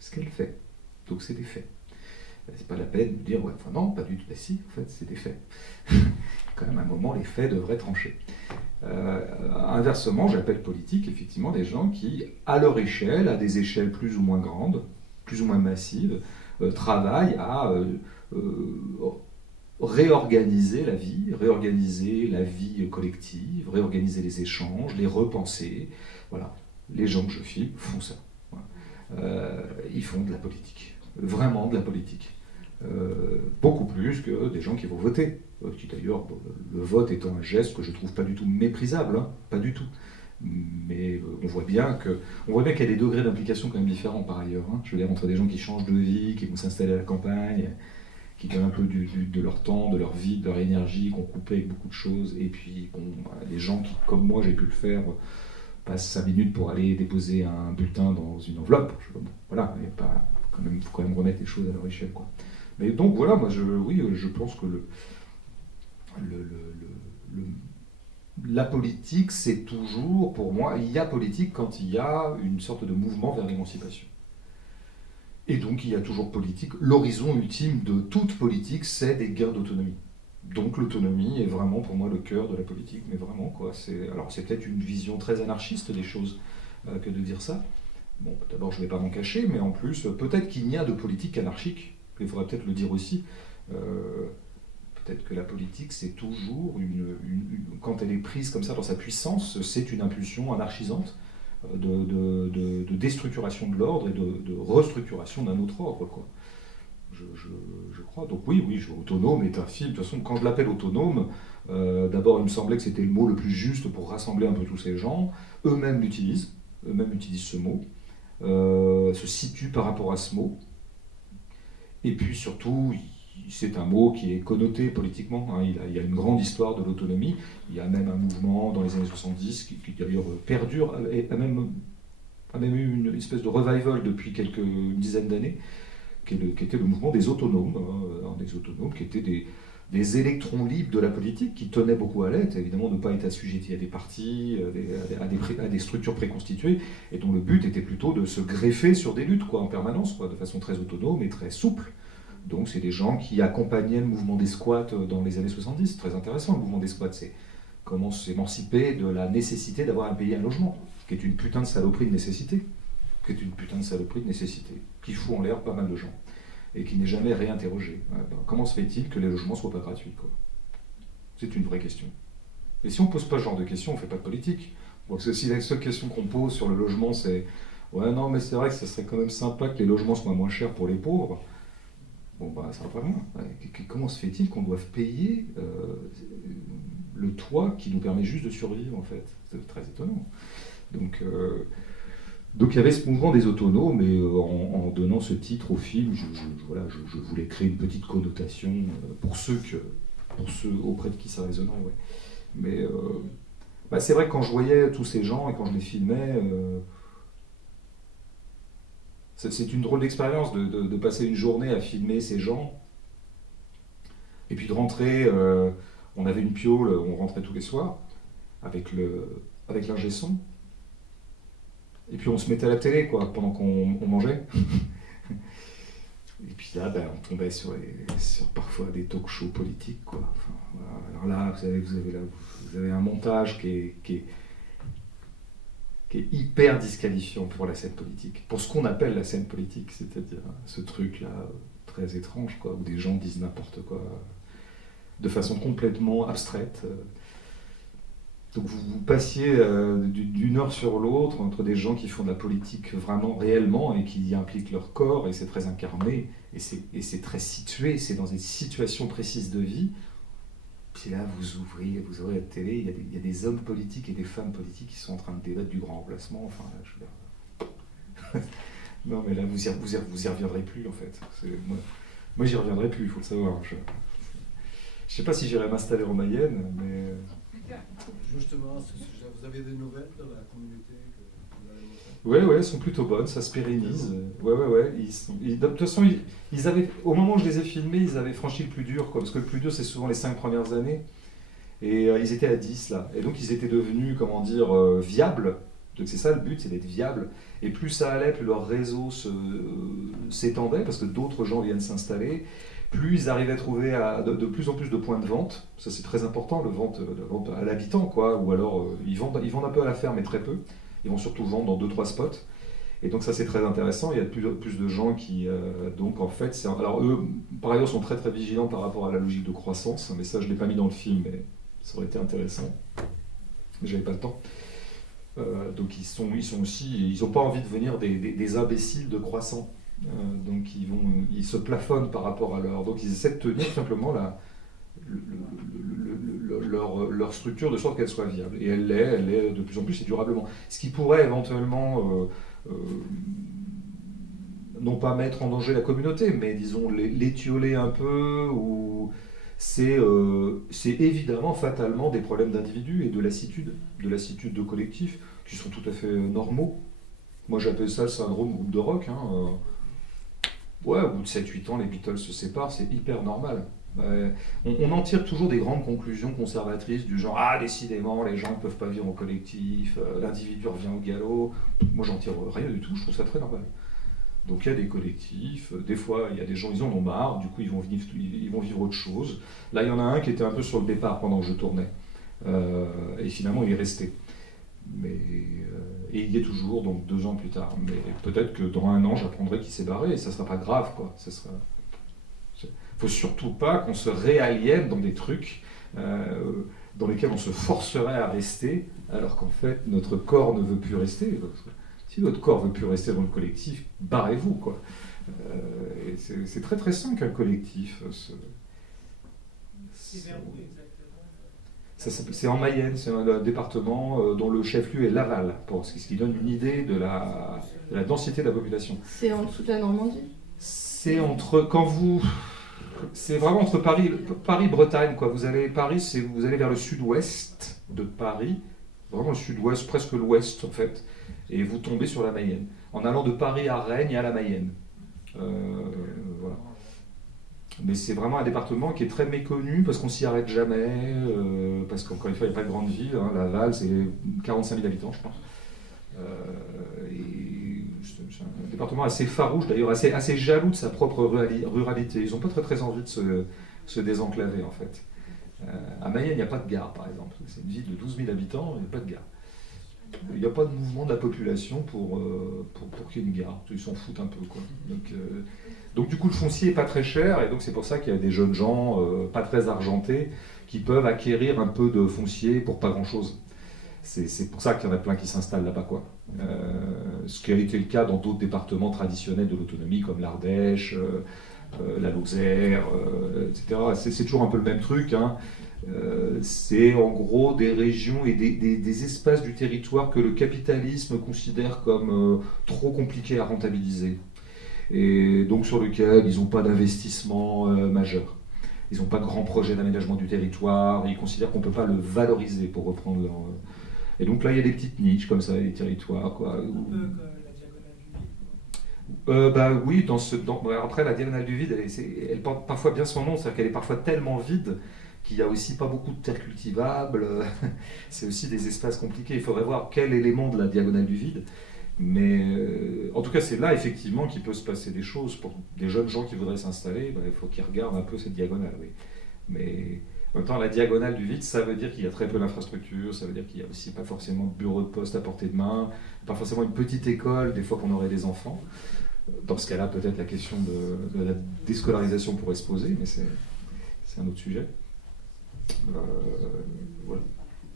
Ce qu'elle fait. Donc c'est des faits. C'est pas la peine de dire, ouais, enfin non, pas du tout. Ben si, en fait, c'est des faits. Quand même, à un moment, les faits devraient trancher. Inversement, j'appelle politique, effectivement, des gens qui, à leur échelle, à des échelles plus ou moins grandes, plus ou moins massives, travaillent à réorganiser la vie collective, réorganiser les échanges, les repenser. Voilà. Les gens que je filme font ça. Voilà. Ils font de la politique. Vraiment de la politique. Beaucoup plus que des gens qui vont voter. Qui d'ailleurs, le vote étant un geste que je trouve pas du tout méprisable, hein, pas du tout. Mais on voit bien qu'il y a des degrés d'implication quand même différents par ailleurs. Hein. Je veux dire, entre des gens qui changent de vie, qui vont s'installer à la campagne, qui donnent un peu de leur temps, de leur vie, de leur énergie, qu'on coupait avec beaucoup de choses, et puis bon, des gens qui, comme moi j'ai pu le faire, passent 5 minutes pour aller déposer un bulletin dans une enveloppe. Bon, voilà, il faut quand même remettre les choses à leur échelle, quoi. Mais donc voilà, moi je pense que la politique, c'est toujours, pour moi, il y a politique quand il y a une sorte de mouvement vers l'émancipation. Et donc il y a toujours politique. L'horizon ultime de toute politique, c'est des guerres d'autonomie. Donc l'autonomie est vraiment pour moi le cœur de la politique, mais vraiment quoi. Alors c'est peut-être une vision très anarchiste des choses que de dire ça. Bon, d'abord je ne vais pas m'en cacher, mais en plus peut-être qu'il n'y a de politique anarchique. Il faudrait peut-être le dire aussi. Peut-être que la politique c'est toujours quand elle est prise comme ça dans sa puissance, c'est une impulsion anarchisante. De déstructuration de l'ordre et de restructuration d'un autre ordre, quoi. Je crois. Donc oui, Autonome est un film. De toute façon, quand je l'appelle Autonome, d'abord il me semblait que c'était le mot le plus juste pour rassembler un peu tous ces gens. Eux-mêmes l'utilisent ce mot, se situent par rapport à ce mot. Et puis surtout, c'est un mot qui est connoté politiquement. Hein. Il y a une grande histoire de l'autonomie. Il y a même un mouvement dans les années 70 qui d'ailleurs perdure, a même eu une espèce de revival depuis une dizaine d'années, qui était le mouvement des autonomes. Des autonomes qui étaient des électrons libres de la politique, qui tenaient beaucoup à l'être, évidemment, de ne pas être assujettis à des partis, à des structures préconstituées, et dont le but était plutôt de se greffer sur des luttes, quoi, en permanence, quoi, de façon très autonome et très souple. Donc c'est des gens qui accompagnaient le mouvement des squats dans les années 70. C'est très intéressant, le mouvement des squats. C'est comment s'émanciper de la nécessité d'avoir à payer un logement, qui est une putain de saloperie de nécessité, qui fout en l'air pas mal de gens, et qui n'est jamais réinterrogé. Comment se fait-il que les logements ne soient pas gratuits, quoi? C'est une vraie question. Et si on ne pose pas ce genre de questions, on ne fait pas de politique. Parce que si la seule question qu'on pose sur le logement, c'est « Ouais, non, mais c'est vrai que ce serait quand même sympa que les logements soient moins chers pour les pauvres », Bon, bah, ça va pas loin. Comment se fait-il qu'on doive payer le toit qui nous permet juste de survivre, en fait? C'est très étonnant. Donc il y avait ce mouvement des autonomes, mais en donnant ce titre au film, je voulais créer une petite connotation pour ceux auprès de qui ça résonnerait. Ouais. Mais bah, c'est vrai que quand je voyais tous ces gens et quand je les filmais, c'est une drôle d'expérience de passer une journée à filmer ces gens, et puis de rentrer, on avait une piole, on rentrait tous les soirs, avec l'ingé son, et puis on se mettait à la télé, quoi, pendant qu'on mangeait. Et puis là, ben, on tombait sur parfois des talk-shows politiques, quoi. Enfin, voilà. Alors là, vous avez un montage qui est hyper disqualifiant pour la scène politique, pour ce qu'on appelle la scène politique, c'est-à-dire ce truc-là très étrange, quoi, où des gens disent n'importe quoi, de façon complètement abstraite. Donc vous passiez d'une heure sur l'autre entre des gens qui font de la politique vraiment réellement et qui y impliquent leur corps, et c'est très incarné, et c'est très situé, c'est dans des situations précises de vie. Puis là, vous ouvrez la télé, il y a des hommes politiques et des femmes politiques qui sont en train de débattre du grand remplacement. Enfin, là, je veux dire... Non, mais là, vous y reviendrez plus, en fait. Moi, j'y reviendrai plus, il faut le savoir. Je sais pas si j'irai m'installer en Mayenne, mais... Justement, à ce sujet, vous avez des nouvelles de la communauté que vous avez montées? Ouais, elles sont plutôt bonnes, ça se pérennise. Ouais. De toute façon, ils avaient, au moment où je les ai filmés, ils avaient franchi le plus dur, quoi, parce que le plus dur, c'est souvent les 5 premières années. Et ils étaient à 10, là. Et donc, ils étaient devenus, comment dire, viables. Donc, c'est ça le but, c'est d'être viables. Et plus ça allait, plus leur réseau s'étendait, parce que d'autres gens viennent s'installer. Plus ils arrivaient à trouver de plus en plus de points de vente. Ça, c'est très important, la vente à l'habitant, quoi. Ou alors, ils vendent un peu à la ferme, mais très peu. Ils vont surtout vendre dans 2-3 spots. Et donc ça, c'est très intéressant. Il y a de plus en plus de gens qui... donc en fait, alors eux, par ailleurs, sont très très vigilants par rapport à la logique de croissance. Mais ça, je ne l'ai pas mis dans le film, mais ça aurait été intéressant. Mais j'avais pas le temps. Donc ils sont aussi... Ils n'ont pas envie de devenir des imbéciles de croissants. Donc ils se plafonnent par rapport à leur... Donc ils essaient de tenir simplement leur structure de sorte qu'elle soit viable. Et elle l'est de plus en plus et durablement. Ce qui pourrait éventuellement, non pas mettre en danger la communauté, mais disons l'étioler un peu, ou c'est évidemment fatalement des problèmes d'individus et de lassitude de collectif, qui sont tout à fait normaux. Moi j'appelle ça le syndrome groupe de rock. Ouais, au bout de 7-8 ans, les Beatles se séparent, c'est hyper normal. On en tire toujours des grandes conclusions conservatrices du genre « Ah, décidément, les gens ne peuvent pas vivre en collectif, l'individu revient au galop ». Moi, j'en tire rien du tout, je trouve ça très normal. Donc il y a des collectifs, des fois, il y a des gens, ils en ont marre, du coup, ils vont vivre autre chose. Là, il y en a un qui était un peu sur le départ pendant que je tournais, et finalement, il est resté. Et il y est toujours, donc 2 ans plus tard. Mais peut-être que dans 1 an, j'apprendrai qu'il s'est barré, et ça ne sera pas grave, quoi. Il ne faut surtout pas qu'on se réaliène dans des trucs dans lesquels on se forcerait à rester, alors qu'en fait, notre corps ne veut plus rester. Si votre corps ne veut plus rester dans le collectif, barrez-vous, quoi. Et c'est très très sain qu'un collectif... C'est vers où exactement? C'est en Mayenne, c'est un département dont le chef-lieu est Laval, ce qui donne une idée de la densité de la population. C'est en dessous de la Normandie? C'est c'est vraiment entre Paris-Bretagne, quoi. Vous allez vers le sud-ouest de Paris, vraiment le sud-ouest, presque l'ouest en fait, et vous tombez sur la Mayenne. En allant de Paris à Rennes, il y a la Mayenne. Voilà. Mais c'est vraiment un département qui est très méconnu parce qu'on s'y arrête jamais, parce qu'encore une fois, il n'y a pas de grande ville. Laval, c'est 45 000 habitants, je pense. Et c'est un département assez farouche, d'ailleurs, assez jaloux de sa propre ruralité. Ils n'ont pas très très envie de se désenclaver, en fait. À Mayenne, il n'y a pas de gare, par exemple. C'est une ville de 12 000 habitants, il n'y a pas de gare. Il n'y a pas de mouvement de la population pour qu'il y ait une gare. Ils s'en foutent un peu, quoi. Donc du coup, le foncier n'est pas très cher, et donc c'est pour ça qu'il y a des jeunes gens pas très argentés qui peuvent acquérir un peu de foncier pour pas grand-chose. C'est pour ça qu'il y en a plein qui s'installent là-bas, quoi. Ce qui a été le cas dans d'autres départements traditionnels de l'autonomie, comme l'Ardèche, la Lozère, etc. C'est toujours un peu le même truc, hein. C'est en gros des régions et des espaces du territoire que le capitalisme considère comme trop compliqués à rentabiliser. Et donc sur lequel ils n'ont pas d'investissement majeur. Ils n'ont pas de grands projets d'aménagement du territoire, ils considèrent qu'on ne peut pas le valoriser pour reprendre leur... Et donc là, il y a des petites niches comme ça, des territoires, quoi. Un peu comme la diagonale du vide, quoi. Bah oui, après la diagonale du vide, elle porte parfois bien son nom, c'est-à-dire qu'elle est parfois tellement vide qu'il n'y a aussi pas beaucoup de terres cultivables. C'est aussi des espaces compliqués. Il faudrait voir quel élément de la diagonale du vide. Mais en tout cas, c'est là effectivement qu'il peut se passer des choses. Pour des jeunes gens qui voudraient s'installer, il faut qu'ils regardent un peu cette diagonale. Oui. Mais en même temps, la diagonale du vide, ça veut dire qu'il y a très peu d'infrastructures, ça veut dire qu'il n'y a aussi pas forcément de bureau de poste à portée de main, pas forcément une petite école, des fois qu'on aurait des enfants. Dans ce cas-là, peut-être la question de la déscolarisation pourrait se poser, mais c'est un autre sujet. Voilà.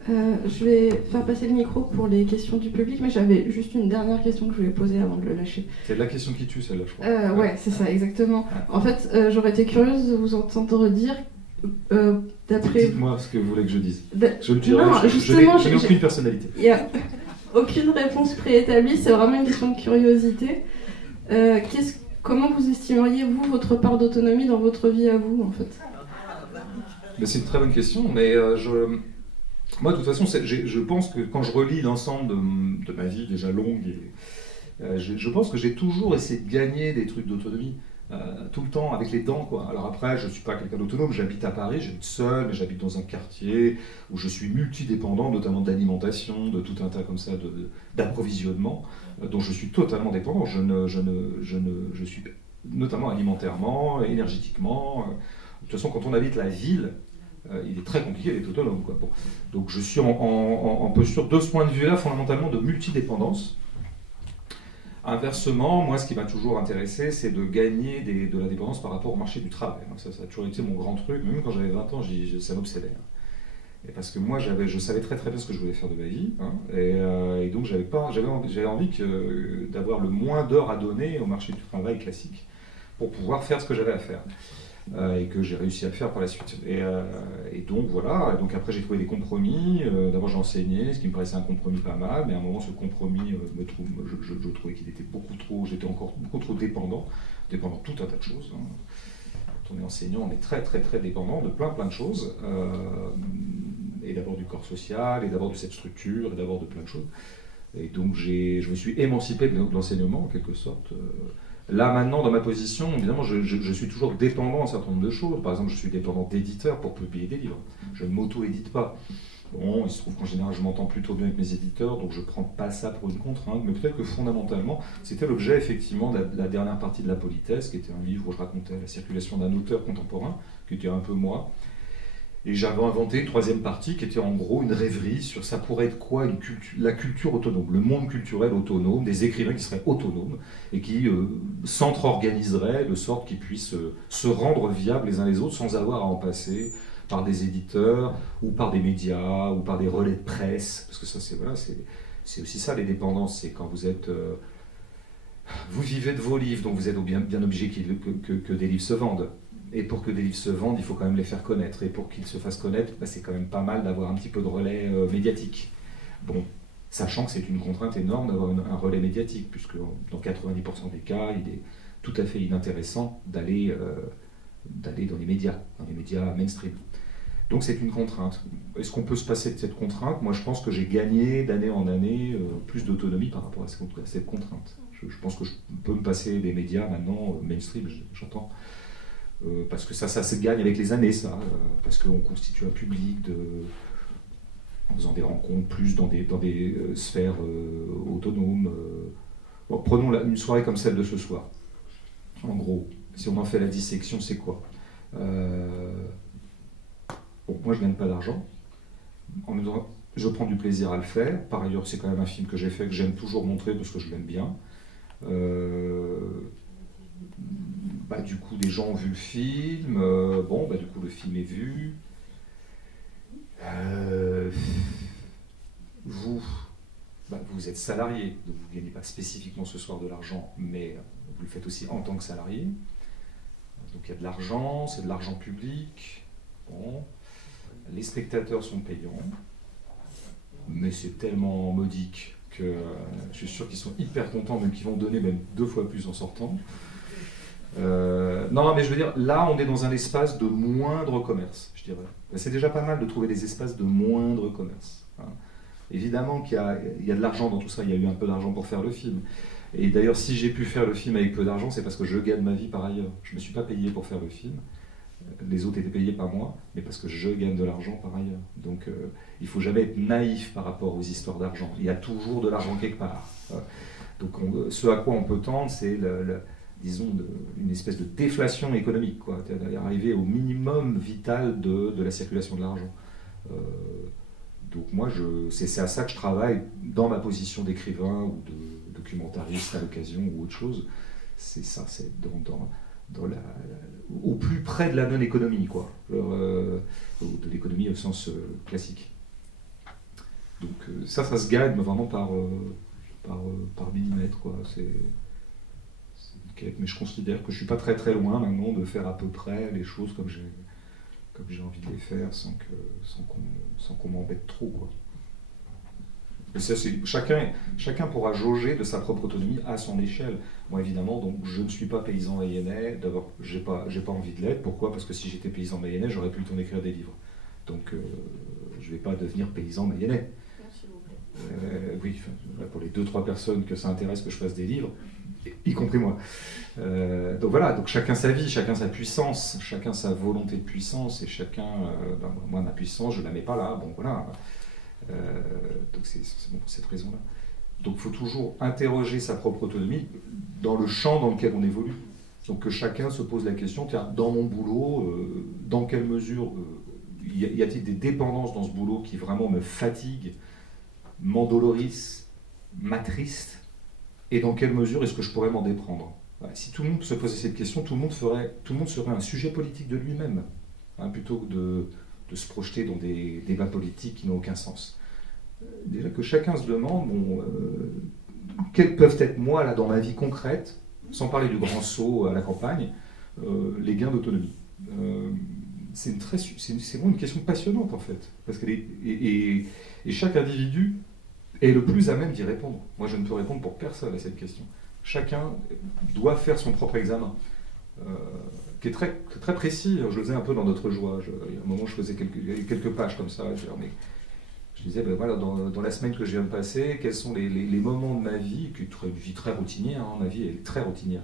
Je vais faire passer le micro pour les questions du public, mais j'avais juste une dernière question que je voulais poser avant de le lâcher. C'est la question qui tue, celle-là, je crois. Ouais, c'est ça, exactement. En fait, j'aurais été curieuse de vous entendre dire, d'après... Dites-moi ce que vous voulez que je dise. Je le dirai, dirai, je n'ai aucune personnalité. Il n'y a aucune réponse préétablie, c'est vraiment une question de curiosité. Comment vous estimeriez, vous, votre part d'autonomie dans votre vie à vous, en fait? C'est une très bonne question, mais moi, de toute façon, je pense que quand je relis l'ensemble de ma vie déjà longue, je pense que j'ai toujours essayé de gagner des trucs d'autonomie, tout le temps, avec les dents, quoi. Alors après, je ne suis pas quelqu'un d'autonome, j'habite à Paris, j'habite seul, mais j'habite dans un quartier où je suis multidépendant, notamment d'alimentation, de tout un tas comme ça d'approvisionnement, dont je suis totalement dépendant. Je suis notamment alimentairement, énergétiquement. De toute façon, quand on habite la ville, il est très compliqué d'être autonome, quoi. Bon. Donc je suis en posture, de ce point de vue-là, fondamentalement de multidépendance. Inversement, moi, ce qui m'a toujours intéressé, c'est de gagner de la dépendance par rapport au marché du travail. Ça a toujours été mon grand truc. Même quand j'avais 20 ans, ça m'obsédait. Et parce que moi, je savais très très bien ce que je voulais faire de ma vie. Hein, et donc, j'avais envie d'avoir le moins d'heures à donner au marché du travail classique pour pouvoir faire ce que j'avais à faire. Et que j'ai réussi à faire par la suite. Et donc voilà, donc après j'ai trouvé des compromis. D'abord j'ai enseigné, ce qui me paraissait un compromis pas mal, mais à un moment ce compromis, je trouvais qu'il était j'étais encore beaucoup trop dépendant de tout un tas de choses. Hein. Quand on est enseignant, on est très très très dépendant de plein de choses, et d'abord du corps social, et d'abord de cette structure, et d'abord de plein de choses. Et donc je me suis émancipé de l'enseignement en quelque sorte. Là, maintenant, dans ma position, évidemment, je suis toujours dépendant d'un certain nombre de choses. Par exemple, je suis dépendant d'éditeurs pour publier des livres. Je ne m'auto-édite pas. Bon, il se trouve qu'en général, je m'entends plutôt bien avec mes éditeurs, donc je ne prends pas ça pour une contrainte, mais peut-être que fondamentalement, c'était l'objet, effectivement, de la dernière partie de La Politesse, qui était un livre où je racontais la circulation d'un auteur contemporain, qui était un peu moi. Et j'avais inventé une troisième partie qui était en gros une rêverie sur ça pourrait être quoi la culture autonome, le monde culturel autonome, des écrivains qui seraient autonomes et qui s'entre-organiseraient de sorte qu'ils puissent se rendre viables les uns les autres sans avoir à en passer par des éditeurs ou par des médias ou par des relais de presse. Parce que ça, c'est aussi ça les dépendances, c'est quand vous êtes... vous vivez de vos livres, donc vous êtes bien obligé que des livres se vendent. Et pour que des livres se vendent, il faut quand même les faire connaître. Et pour qu'ils se fassent connaître, c'est quand même pas mal d'avoir un petit peu de relais médiatique. Bon, sachant que c'est une contrainte énorme d'avoir un relais médiatique, puisque dans 90% des cas, il est tout à fait inintéressant d'aller dans les médias mainstream. Donc c'est une contrainte. Est-ce qu'on peut se passer de cette contrainte? Moi, je pense que j'ai gagné d'année en année plus d'autonomie par rapport à cette contrainte. Je pense que je peux me passer des médias maintenant mainstream, j'entends. Parce que ça se gagne avec les années, ça. Parce qu'on constitue un public en faisant des rencontres plus dans des sphères autonomes. Bon, prenons une soirée comme celle de ce soir. En gros, si on en fait la dissection, c'est quoi? Bon, moi, je ne gagne pas d'argent. En même temps, je prends du plaisir à le faire. Par ailleurs, c'est quand même un film que j'ai fait, que j'aime toujours montrer parce que je l'aime bien. Du coup, des gens ont vu le film. Du coup, le film est vu. Vous êtes salarié, donc vous ne gagnez pas spécifiquement ce soir de l'argent, mais vous le faites aussi en tant que salarié. Donc il y a de l'argent, c'est de l'argent public. Bon. Les spectateurs sont payants, mais c'est tellement modique que je suis sûr qu'ils sont hyper contents, même qu'ils vont donner même 2 fois plus en sortant. Non, mais je veux dire, là, on est dans un espace de moindre commerce, je dirais. C'est déjà pas mal de trouver des espaces de moindre commerce. Hein. Évidemment qu'il y a de l'argent dans tout ça, il y a eu un peu d'argent pour faire le film. Et d'ailleurs, si j'ai pu faire le film avec peu d'argent, c'est parce que je gagne ma vie par ailleurs. Je ne me suis pas payé pour faire le film. Les autres étaient payés par moi, mais parce que je gagne de l'argent par ailleurs. Donc il ne faut jamais être naïf par rapport aux histoires d'argent. Il y a toujours de l'argent quelque part. Donc ce à quoi on peut tendre, c'est, disons, une espèce de déflation économique, quoi. Arriver au minimum vital de la circulation de l'argent. Donc moi, c'est à ça que je travaille dans ma position d'écrivain ou de documentariste à l'occasion ou autre chose. C'est ça, c'est au plus près de la non-économie, quoi. De l'économie au sens classique. Donc ça se gagne vraiment par millimètre, quoi. C'est une quête, mais je considère que je ne suis pas très très loin maintenant de faire à peu près les choses comme j'ai envie de les faire sans qu'on m'embête trop, quoi. Et ça, chacun pourra jauger de sa propre autonomie à son échelle. Moi, évidemment, donc, je ne suis pas paysan mayennais. D'abord, j'ai pas envie de l'être. Pourquoi? Parce que si j'étais paysan mayennais, j'aurais pu le temps d'écrire des livres. Donc, je ne vais pas devenir paysan mayennais. S'il vous plaît. Oui, pour les 2-3 personnes que ça intéresse que je fasse des livres, y compris moi. Donc voilà, donc chacun sa vie, chacun sa puissance, chacun sa volonté de puissance, et chacun, moi, ma puissance, je ne la mets pas là. Bon, voilà. Donc c'est bon pour cette raison-là. Donc il faut toujours interroger sa propre autonomie dans le champ dans lequel on évolue. Donc que chacun se pose la question, tiens, dans mon boulot, dans quelle mesure y a-t-il des dépendances dans ce boulot qui vraiment me fatiguent, m'endolorissent, m'attristent, et dans quelle mesure est-ce que je pourrais m'en déprendre? Voilà. Si tout le monde se posait cette question, tout le monde serait un sujet politique de lui-même, hein, plutôt que de se projeter dans des débats politiques qui n'ont aucun sens. Déjà que chacun se demande, quels peuvent être, moi, là, dans ma vie concrète, sans parler du grand saut à la campagne, les gains d'autonomie. C'est vraiment une question passionnante, en fait. Parce que et chaque individu est le plus à même d'y répondre. Moi, je ne peux répondre pour personne à cette question. Chacun doit faire son propre examen. Qui est très, très précis. Je le faisais un peu dans Notre Joie. Il y a un moment, je faisais quelques pages comme ça. Je disais, ben voilà, dans la semaine que je viens de passer, quels sont les moments de ma vie, qui est une vie très routinière, hein, ma vie est très routinière,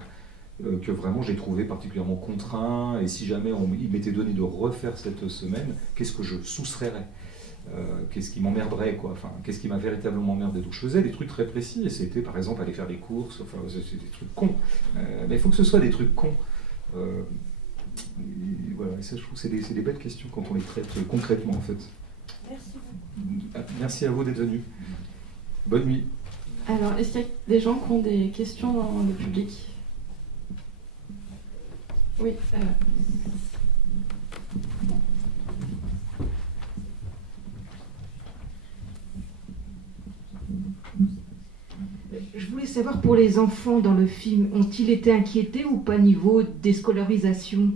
que vraiment j'ai trouvé particulièrement contraint, et si jamais il m'était donné de refaire cette semaine, qu'est-ce que je soustrairais, qu'est-ce qui m'emmerderait, quoi, enfin, qu'est-ce qui m'a véritablement emmerdé. Donc je faisais des trucs très précis, et c'était par exemple aller faire des courses, enfin, c'est des trucs cons, mais il faut que ce soit des trucs cons. Et voilà, et ça, je trouve que c'est des belles questions quand on les traite concrètement, en fait. Merci. Merci à vous d'être venus. Bonne nuit. Alors, est-ce qu'il y a des gens qui ont des questions dans le public? Oui. Je voulais savoir, pour les enfants dans le film, ont-ils été inquiétés ou pas niveau déscolarisation?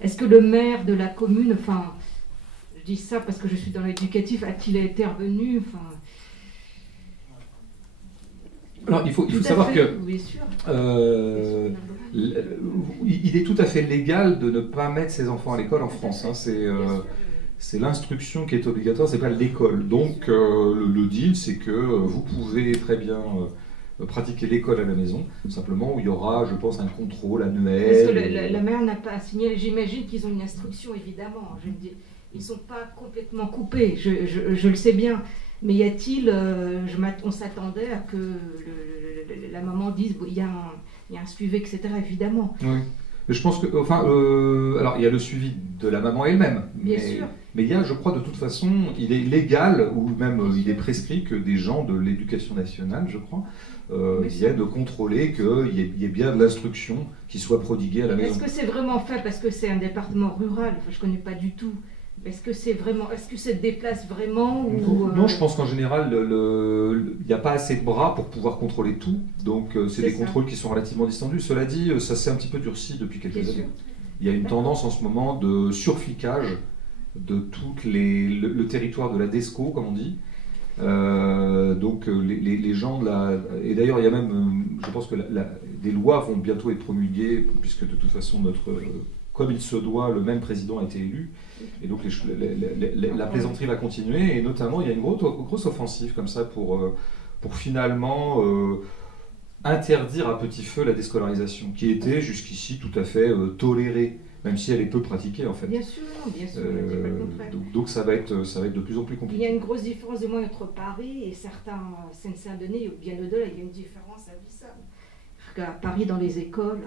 Est-ce que le maire de la commune, enfin, je dis ça parce que je suis dans l'éducatif, a-t-il intervenu, enfin... Alors, il faut savoir que bien sûr. Il est tout à fait légal de ne pas mettre ses enfants à l'école en France. Hein. C'est l'instruction qui est obligatoire, c'est pas l'école. Donc le deal, c'est que vous pouvez très bien pratiquer l'école à la maison, simplement où il y aura, je pense, un contrôle annuel. Parce que la mère n'a pas signé. J'imagine qu'ils ont une instruction, évidemment. Je me dis, ils ne sont pas complètement coupés, je le sais bien. Mais y a-t-il, on s'attendait à que la maman dise, il y a un suivi, etc., évidemment. Oui. Mais je pense que, enfin, alors il y a le suivi de la maman elle-même. Bien sûr. Mais il y a, je crois, de toute façon, il est légal, ou même il est prescrit que des gens de l'éducation nationale, je crois, viennent contrôler qu'il y ait bien de l'instruction qui soit prodiguée à la maison. Est-ce que c'est vraiment fait parce que c'est un département rural? Enfin, je ne connais pas du tout. Est-ce que c'est vraiment, est-ce que ça se déplace vraiment ou, Non, je pense qu'en général, il n'y a pas assez de bras pour pouvoir contrôler tout. Donc, c'est des contrôles qui sont relativement distendus. Cela dit, ça s'est un petit peu durci depuis quelques années. Il y a une tendance en ce moment de surflicage de tout le territoire de la DESCO, comme on dit. Donc les gens de la... Et d'ailleurs, il y a même, je pense que des lois vont bientôt être promulguées, puisque de toute façon, comme il se doit, le même président a été élu. Et donc la plaisanterie va continuer. Et notamment, il y a une grosse offensive comme ça pour finalement interdire à petit feu la déscolarisation, qui était jusqu'ici tout à fait tolérée, même si elle est peu pratiquée en fait. Bien sûr, je dis pas le contraire. Donc ça va être de plus en plus compliqué. Il y a une grosse différence de moins entre Paris et certains Seine-Saint-Denis, ou bien au-delà, il y a une différence abyssale. À Paris, dans les écoles,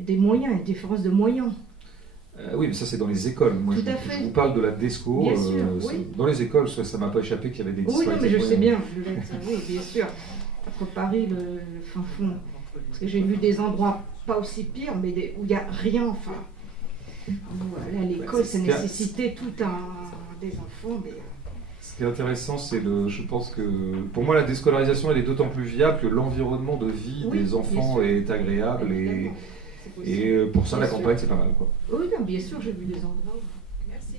des moyens, une différence de moyens. Oui, mais ça c'est dans les écoles. Moi, je vous parle de la DESCO. Bien sûr, oui. Dans les écoles, ça ne m'a pas échappé qu'il y avait des disparités. Oui, non, mais je sais bien. Oui, bien sûr. Entre Paris, le fin fond. Parce que j'ai vu des endroits pas aussi pires, mais où il n'y a rien. Enfin, là, l'école, ça nécessitait tout des enfants. Mais... Ce qui est intéressant, c'est je pense que pour moi, la déscolarisation, elle est d'autant plus viable que l'environnement de vie des enfants est agréable. Et pour ça, la campagne, c'est pas mal, quoi. Oui, non, bien sûr, j'ai vu des endroits. Merci.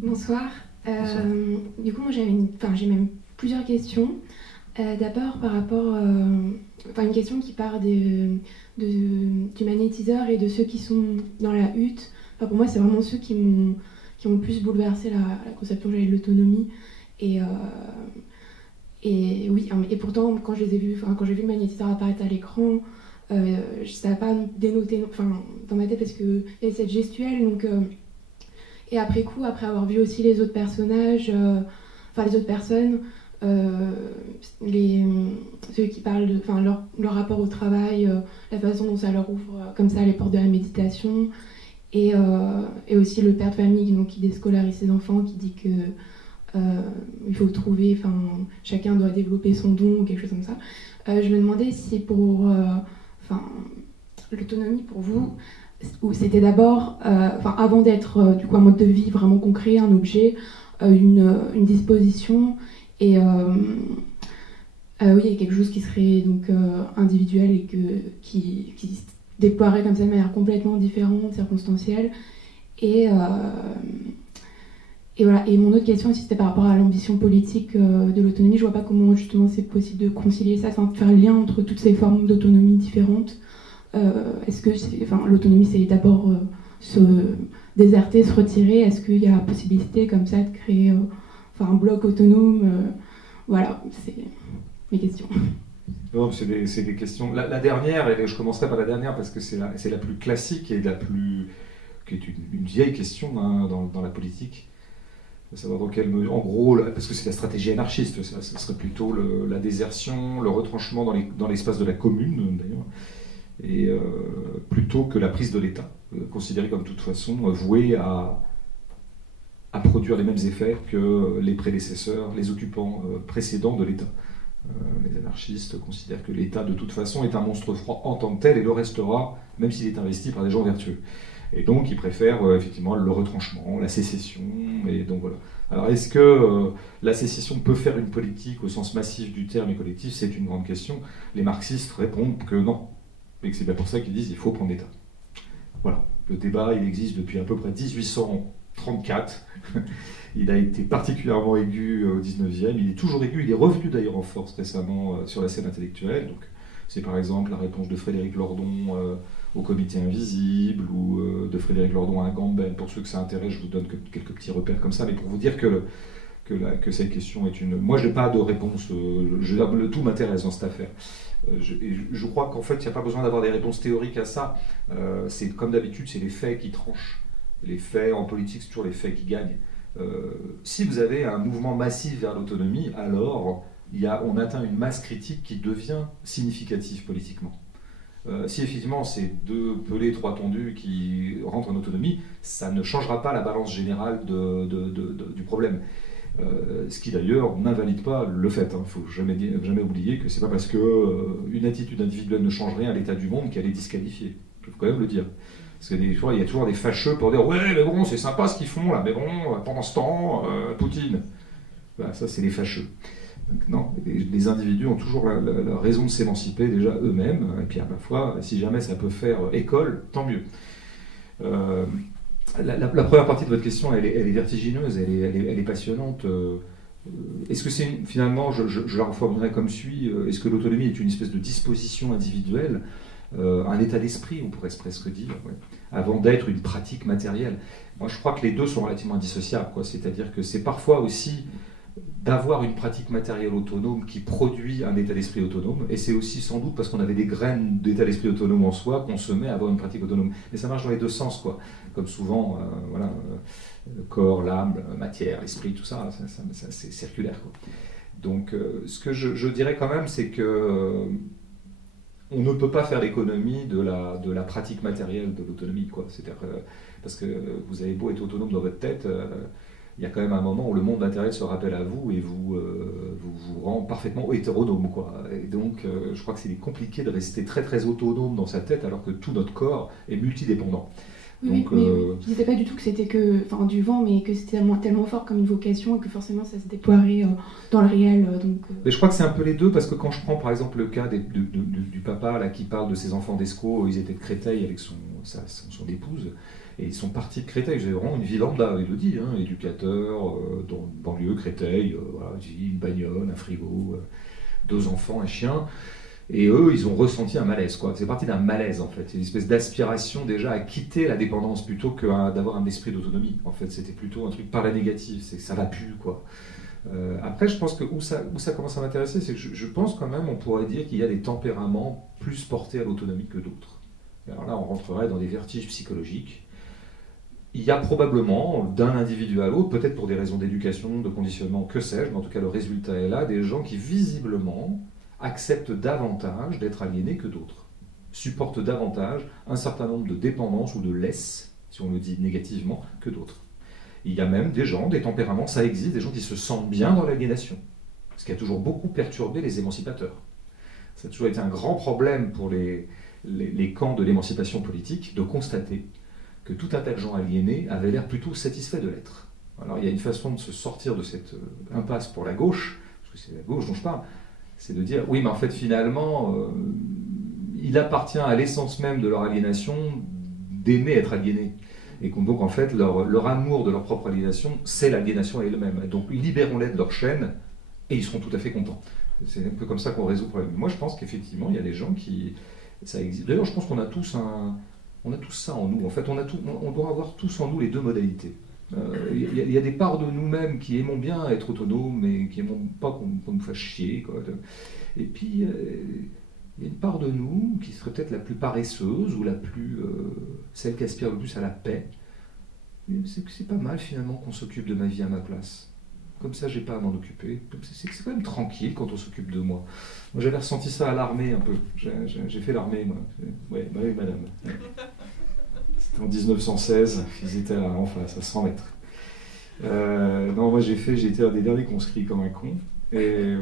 Bonsoir. Du coup, moi, j'ai même plusieurs questions. D'abord, par rapport, une question qui part du magnétiseur et de ceux qui sont dans la hutte. Pour moi, c'est vraiment ceux qui ont le plus bouleversé la conception de l'autonomie. Et oui, et pourtant, quand j'ai vu le magnétiseur apparaître à l'écran, ça n'a pas dénoté dans ma tête parce qu'il y avait cette gestuelle. Donc, et après coup, après avoir vu aussi les autres personnages, les autres personnes, ceux qui parlent de leur rapport au travail, la façon dont ça leur ouvre comme ça les portes de la méditation, et aussi le père de famille donc, qui déscolarise ses enfants, qui dit que il faut trouver, chacun doit développer son don ou quelque chose comme ça. Je me demandais si pour l'autonomie pour vous, ou c'était d'abord, avant d'être du coup un mode de vie vraiment concret, un objet, une disposition, et oui, quelque chose qui serait donc individuel et qui se déploierait comme ça de manière complètement différente, circonstancielle. Et voilà. Et mon autre question aussi, c'était par rapport à l'ambition politique de l'autonomie. Je vois pas comment justement c'est possible de concilier ça, de faire le lien entre toutes ces formes d'autonomie différentes. Est-ce que l'autonomie, c'est d'abord se déserter, se retirer? Est-ce qu'il y a la possibilité comme ça de créer un bloc autonome? Voilà, c'est mes questions. Non, c'est des questions. La dernière, et je commencerai par la dernière parce que c'est la plus classique et qui est une vieille question dans la politique. De savoir dans quelle mesure, en gros, parce que c'est la stratégie anarchiste, ça serait plutôt la désertion, le retranchement dans l'espace de la commune, d'ailleurs, et plutôt que la prise de l'État, considérée comme de toute façon vouée à produire les mêmes effets que les prédécesseurs, les occupants précédents de l'État. Les anarchistes considèrent que l'État, de toute façon, est un monstre froid en tant que tel et le restera, même s'il est investi par des gens vertueux. Et donc, ils préfèrent effectivement le retranchement, la sécession, et donc voilà. Alors, est-ce que la sécession peut faire une politique au sens massif du terme et collectif? C'est une grande question. Les marxistes répondent que non, et que c'est bien pour ça qu'ils disent qu'il faut prendre l'État. Voilà. Le débat, il existe depuis à peu près 1834. Il a été particulièrement aigu au 19e. Il est toujours aigu. Il est revenu d'ailleurs en force récemment sur la scène intellectuelle. Donc, c'est par exemple la réponse de Frédéric Lordon au Comité Invisible ou de Frédéric Lordon à Agamben. Pour ceux que ça intéresse, je vous donne quelques petits repères comme ça. Mais pour vous dire que cette question est une... Moi, je n'ai pas de réponse. Tout m'intéresse dans cette affaire. Je crois qu'en fait, il n'y a pas besoin d'avoir des réponses théoriques à ça. C'est comme d'habitude, c'est les faits qui tranchent. Les faits en politique, c'est toujours les faits qui gagnent. Si vous avez un mouvement massif vers l'autonomie, alors on atteint une masse critique qui devient significative politiquement. Si effectivement c'est 2 pelés, 3 tondus qui rentrent en autonomie, ça ne changera pas la balance générale du problème. Ce qui d'ailleurs n'invalide pas le fait. Il ne faut jamais oublier que ce n'est pas parce qu'une attitude individuelle ne change rien à l'état du monde qu'elle est disqualifiée. Il faut quand même le dire. Parce que des fois, il y a toujours des fâcheux pour dire « Ouais, mais bon, c'est sympa ce qu'ils font là, mais bon, pendant ce temps, Poutine. » Voilà, ça, c'est les fâcheux. Donc, non, les individus ont toujours la raison de s'émanciper déjà eux-mêmes, et puis à la fois, si jamais ça peut faire école, tant mieux. La première partie de votre question, elle est vertigineuse, elle est passionnante. Est-ce que c'est finalement, je la reformulerai comme suit, est-ce que l'autonomie est une espèce de disposition individuelle, un état d'esprit, on pourrait presque dire, ouais, avant d'être une pratique matérielle? Moi, je crois que les deux sont relativement indissociables, quoi. C'est-à-dire que c'est parfois aussi d'avoir une pratique matérielle autonome qui produit un état d'esprit autonome, et c'est aussi sans doute parce qu'on avait des graines d'état d'esprit autonome en soi qu'on se met à avoir une pratique autonome. Mais ça marche dans les deux sens, quoi. Comme souvent, voilà, le corps, l'âme, la matière, l'esprit, tout ça, c'est circulaire, quoi. Donc, ce que je dirais quand même, c'est que on ne peut pas faire l'économie de la pratique matérielle de l'autonomie, quoi. C'est-à-dire, parce que vous avez beau être autonome dans votre tête, il y a quand même un moment où le monde matériel se rappelle à vous et vous rend parfaitement hétéronome, quoi. Et donc, je crois que c'est compliqué de rester très très autonome dans sa tête alors que tout notre corps est multidépendant. Oui, donc, mais je disais pas du tout que c'était que du vent, mais que c'était tellement fort comme une vocation et que forcément ça se déploierait dans le réel. Mais je crois que c'est un peu les deux, parce que quand je prends par exemple le cas du papa là, qui parle de ses enfants d'Escaut, ils étaient de Créteil avec son épouse, et ils sont partis de Créteil, ils avaient vraiment une vie lambda, il le dit, hein, éducateur, dans banlieue, Créteil, voilà, une bagnole, un frigo, 2 enfants, un chien. Et eux, ils ont ressenti un malaise, quoi. C'est parti d'un malaise, en fait. Une espèce d'aspiration déjà à quitter la dépendance plutôt que d'avoir un esprit d'autonomie. En fait, c'était plutôt un truc par la négative, c'est que ça va plus, quoi. Après, je pense que où ça commence à m'intéresser, c'est que je pense quand même, on pourrait dire qu'il y a des tempéraments plus portés à l'autonomie que d'autres. Alors là, on rentrerait dans des vertiges psychologiques. Il y a probablement, d'un individu à l'autre, peut-être pour des raisons d'éducation, de conditionnement, que sais-je, mais en tout cas le résultat est là, des gens qui visiblement acceptent davantage d'être aliénés que d'autres, supportent davantage un certain nombre de dépendances ou de laisses, si on le dit négativement, que d'autres. Il y a même des gens, des tempéraments, ça existe, des gens qui se sentent bien dans l'aliénation, ce qui a toujours beaucoup perturbé les émancipateurs. Ça a toujours été un grand problème pour les camps de l'émancipation politique de constater que tout un tas de gens aliénés avaient l'air plutôt satisfaits de l'être. Alors il y a une façon de se sortir de cette impasse pour la gauche, parce que c'est la gauche dont je parle, c'est de dire, oui, mais en fait, finalement, il appartient à l'essence même de leur aliénation d'aimer être aliéné. Et donc, en fait, leur amour de leur propre aliénation, c'est l'aliénation elle-même. Donc, libérons-les de leur chaîne, et ils seront tout à fait contents. C'est un peu comme ça qu'on résout le problème. Moi, je pense qu'effectivement, il y a des gens qui... Ça existe. D'ailleurs, je pense qu'on a tous ça en nous. En fait, on doit avoir tous en nous les deux modalités. Il y a des parts de nous-mêmes qui aimons bien être autonomes et qui n'aimons pas qu'on nous fasse chier, quoi. Et puis il y a une part de nous qui serait peut-être la plus paresseuse ou celle qui aspire le plus à la paix. C'est pas mal finalement qu'on s'occupe de ma vie à ma place. Comme ça, j'ai pas à m'en occuper. C'est quand même tranquille quand on s'occupe de moi. Moi, j'avais ressenti ça à l'armée un peu. J'ai fait l'armée, moi. Oui, madame. C'était en 1916, ils étaient là en face, à 100 mètres. Non, moi j'ai été un des derniers conscrits comme un con. Et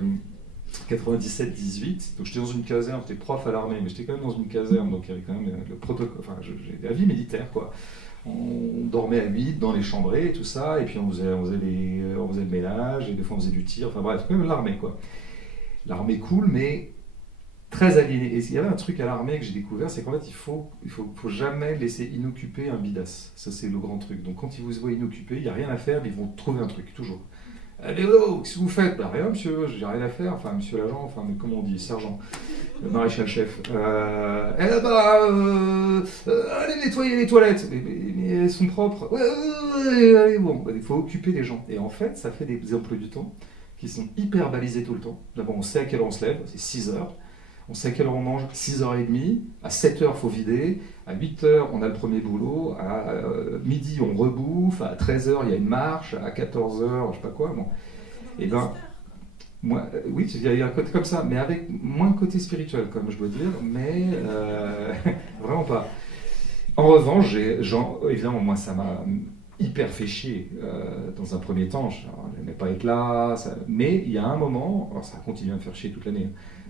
97-18, donc j'étais dans une caserne, j'étais prof à l'armée, mais j'étais quand même dans une caserne, donc il y avait quand même le protocole, enfin j'ai la vie militaire, quoi. On dormait à 8 dans les chambrées et tout ça, et puis on faisait le ménage, et des fois on faisait du tir, enfin bref, quand même l'armée, quoi. L'armée cool, mais très aliéné. Et il y avait un truc à l'armée que j'ai découvert, c'est qu'en fait, il faut jamais laisser inoccuper un bidas. Ça, c'est le grand truc. Donc, quand ils vous voient inoccupé, il n'y a rien à faire, mais ils vont trouver un truc, toujours. Allez, oh, qu'est-ce que vous faites? Bah, rien, monsieur, j'ai rien à faire. Enfin, monsieur l'agent, enfin, mais comment on dit, sergent, maréchal-chef. Allez nettoyer les toilettes. Mais elles sont propres. Ouais, allez, bon, il faut occuper les gens. Et en fait, ça fait des emplois du temps qui sont hyper balisés tout le temps. D'abord, on sait à quelle heure on se lève, c'est 6 heures. On sait à quelle heure on mange, 6h30, à 7h il faut vider, à 8h on a le premier boulot, à midi on rebouffe, à 13h il y a une marche, à 14h je sais pas quoi. Bon. Et ben, moi, oui, il y a un côté comme ça, mais avec moins de côté spirituel, comme je dois dire, mais vraiment pas. En revanche, évidemment, moi ça m'a hyper fait chier dans un premier temps, je n'aimais pas être là, mais il y a un moment, alors ça a continué à me faire chier toute l'année,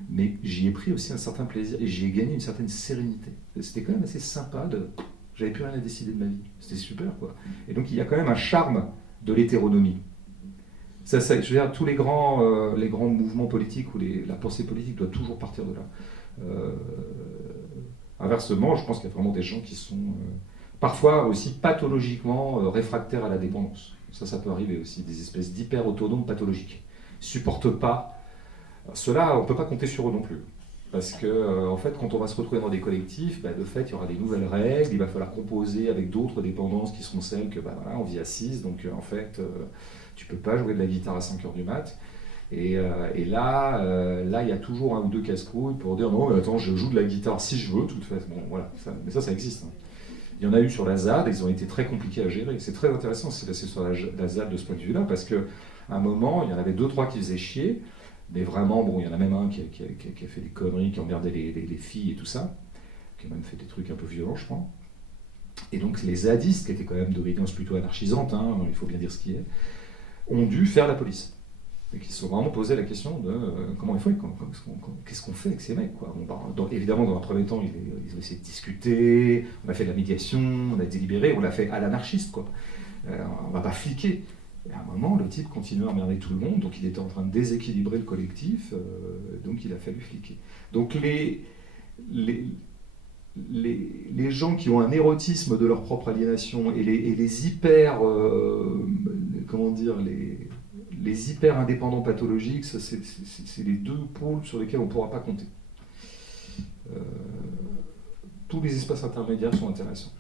mais j'y ai pris aussi un certain plaisir et j'y ai gagné une certaine sérénité. C'était quand même assez sympa J'avais plus rien à décider de ma vie. C'était super, quoi. Et donc, il y a quand même un charme de l'hétéronomie. Je veux dire, tous les grands mouvements politiques ou la pensée politique doit toujours partir de là. Inversement, je pense qu'il y a vraiment des gens qui sont parfois aussi pathologiquement réfractaires à la dépendance. Ça peut arriver aussi, des espèces d'hyper-autonomes pathologiques. Ils ne supportent pas. Ceux-là, on ne peut pas compter sur eux non plus. Parce que, en fait, quand on va se retrouver dans des collectifs, de fait, il y aura des nouvelles règles, il va falloir composer avec d'autres dépendances qui seront celles que, voilà, on vit à 6, donc en fait, tu ne peux pas jouer de la guitare à 5h du mat'. Et là, il y a toujours un ou deux casse-couilles pour dire non, mais attends, je joue de la guitare si je veux, tout de fait. Bon, voilà, mais ça existe. Hein. Il y en a eu sur la ZAD, ils ont été très compliqués à gérer. C'est très intéressant de se passer sur la ZAD de ce point de vue-là, parce qu'à un moment, il y en avait 2-3 qui faisaient chier, mais vraiment, bon, il y en a même un qui a fait des conneries, qui emmerdait les filles et tout ça, qui a même fait des trucs un peu violents, je crois. Et donc les zadistes, qui étaient quand même d'obédience plutôt anarchisante, hein, il faut bien dire ce qui est, ont dû faire la police. Et qui se sont vraiment posé la question de comment il faut, qu'est-ce qu'on fait avec ces mecs, quoi. Évidemment, dans un premier temps, ils ont essayé de discuter, on a fait de la médiation, on a délibéré, on l'a fait à l'anarchiste, quoi. On ne va pas fliquer. Et à un moment, le type continuait à emmerder tout le monde, donc il était en train de déséquilibrer le collectif, donc il a fallu fliquer. Donc les gens qui ont un érotisme de leur propre aliénation et les hyper, comment dire, les hyper indépendants pathologiques, ça, c'est les deux pôles sur lesquels on ne pourra pas compter. Tous les espaces intermédiaires sont intéressants.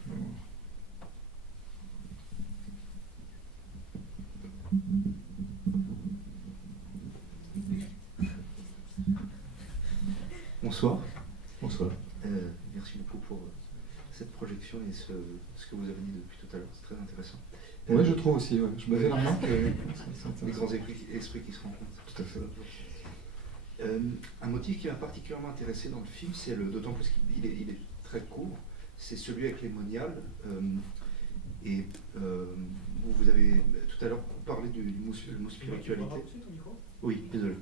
Bonsoir. Bonsoir. Merci beaucoup pour cette projection et ce que vous avez dit depuis tout à l'heure. C'est très intéressant. Oui, je trouve aussi. Ouais. Je me fais la remarque. Les grands esprits qui se rencontrent. Tout à fait. Un motif qui m'a particulièrement intéressé dans le film, c'est d'autant plus qu'il est très court, c'est celui avec les moniales. Vous avez tout à l'heure parlé du mot spiritualité. Oui, désolé.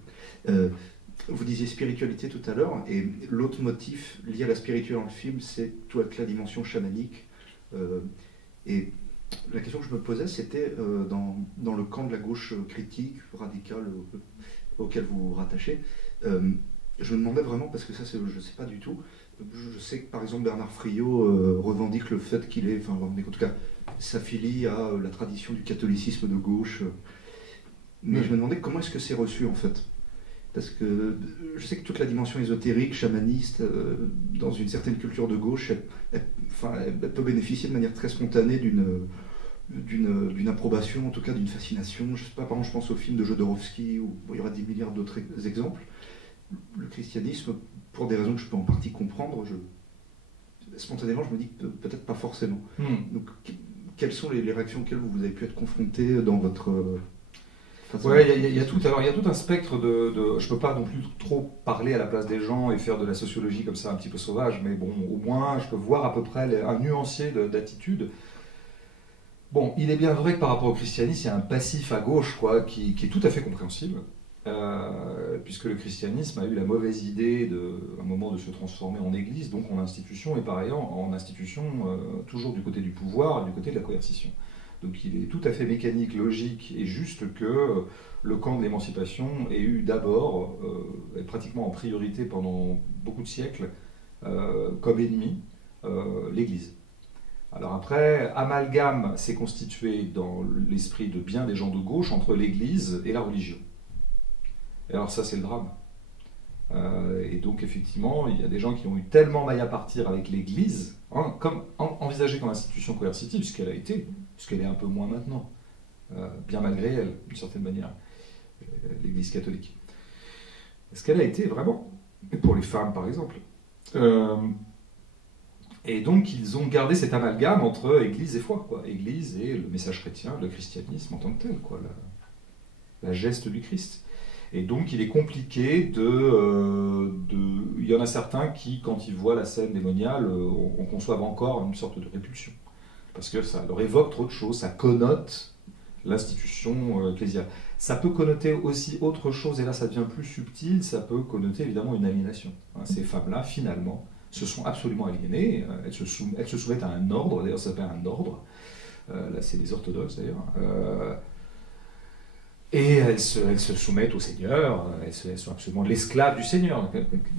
Vous disiez spiritualité tout à l'heure, et l'autre motif lié à la spiritualité dans le film, c'est toute la dimension chamanique. Et la question que je me posais, c'était dans le camp de la gauche critique, radicale, auquel vous vous rattachez, je me demandais vraiment, parce que ça, je ne sais pas du tout, je sais que par exemple Bernard Friot revendique le fait qu'il est, enfin en tout cas, s'affilie à la tradition du catholicisme de gauche. Mais je me demandais comment est-ce que c'est reçu en fait. Parce que je sais que toute la dimension ésotérique, chamaniste, dans une certaine culture de gauche, elle peut bénéficier de manière très spontanée d'une approbation, en tout cas d'une fascination. Je sais pas, par exemple, je pense au film de Jodorowsky, où il y aura 10 milliards d'autres exemples. Le christianisme, pour des raisons que je peux en partie comprendre, spontanément, je me dis que peut-être pas forcément. Donc, quelles sont les réactions auxquelles vous avez pu être confronté dans votre... Ouais, il y a tout un spectre de... Je peux pas non plus trop parler à la place des gens et faire de la sociologie comme ça un petit peu sauvage, mais bon, au moins, je peux voir à peu près un nuancier d'attitude. Bon, il est bien vrai que par rapport au christianisme, il y a un passif à gauche, quoi, qui est tout à fait compréhensible, puisque le christianisme a eu la mauvaise idée, à un moment, de se transformer en église, donc en institution, et par ailleurs, en institution toujours du côté du pouvoir et du côté de la coercition. Donc il est tout à fait mécanique, logique et juste que le camp de l'émancipation ait eu d'abord, et pratiquement en priorité pendant beaucoup de siècles, comme ennemi, l'Église. Alors après, amalgame s'est constitué dans l'esprit de bien des gens de gauche entre l'Église et la religion. Et alors ça, c'est le drame. Et donc effectivement, il y a des gens qui ont eu tellement maille à partir avec l'Église, comme envisagée comme institution coercitive, puisqu'elle a été, puisqu'elle est un peu moins maintenant, bien malgré elle, d'une certaine manière, l'Église catholique. Ce qu'elle a été vraiment, pour les femmes par exemple. Et donc ils ont gardé cet amalgame entre Église et foi, quoi. Église et le message chrétien, le christianisme en tant que tel, quoi, la geste du Christ. Et donc il est compliqué il y en a certains qui, quand ils voient la scène démoniale, on conçoit encore une sorte de répulsion. Parce que ça leur évoque trop de choses, ça connote l'institution ecclésiale. Ça peut connoter aussi autre chose, et là ça devient plus subtil, ça peut connoter évidemment une aliénation. Ces femmes-là, finalement, se sont absolument aliénées, elles se soumettent à un ordre, d'ailleurs ça s'appelle un ordre, là c'est les orthodoxes d'ailleurs, et elles se soumettent au Seigneur, elles sont absolument l'esclave du Seigneur,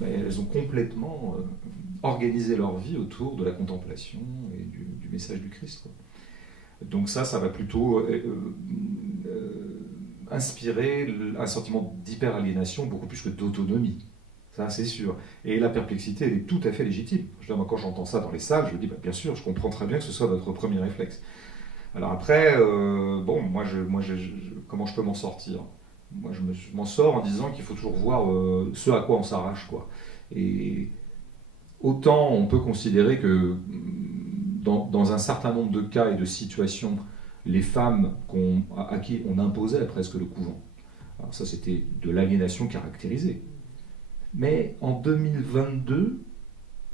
elles ont complètement organisé leur vie autour de la contemplation et du message du Christ, quoi. Donc ça va plutôt inspirer un sentiment d'hyper-aliénation beaucoup plus que d'autonomie. Ça, c'est sûr. Et la perplexité, elle est tout à fait légitime. Je veux dire, moi, quand j'entends ça dans les salles, je me dis, bien sûr, je comprends très bien que ce soit votre premier réflexe. Alors après, moi, comment je peux m'en sortir? Moi, je m'en sors en disant qu'il faut toujours voir ce à quoi on s'arrache, quoi. Et autant on peut considérer que dans un certain nombre de cas et de situations, les femmes à qui on imposait presque le couvent, alors ça, c'était de l'aliénation caractérisée. Mais en 2022,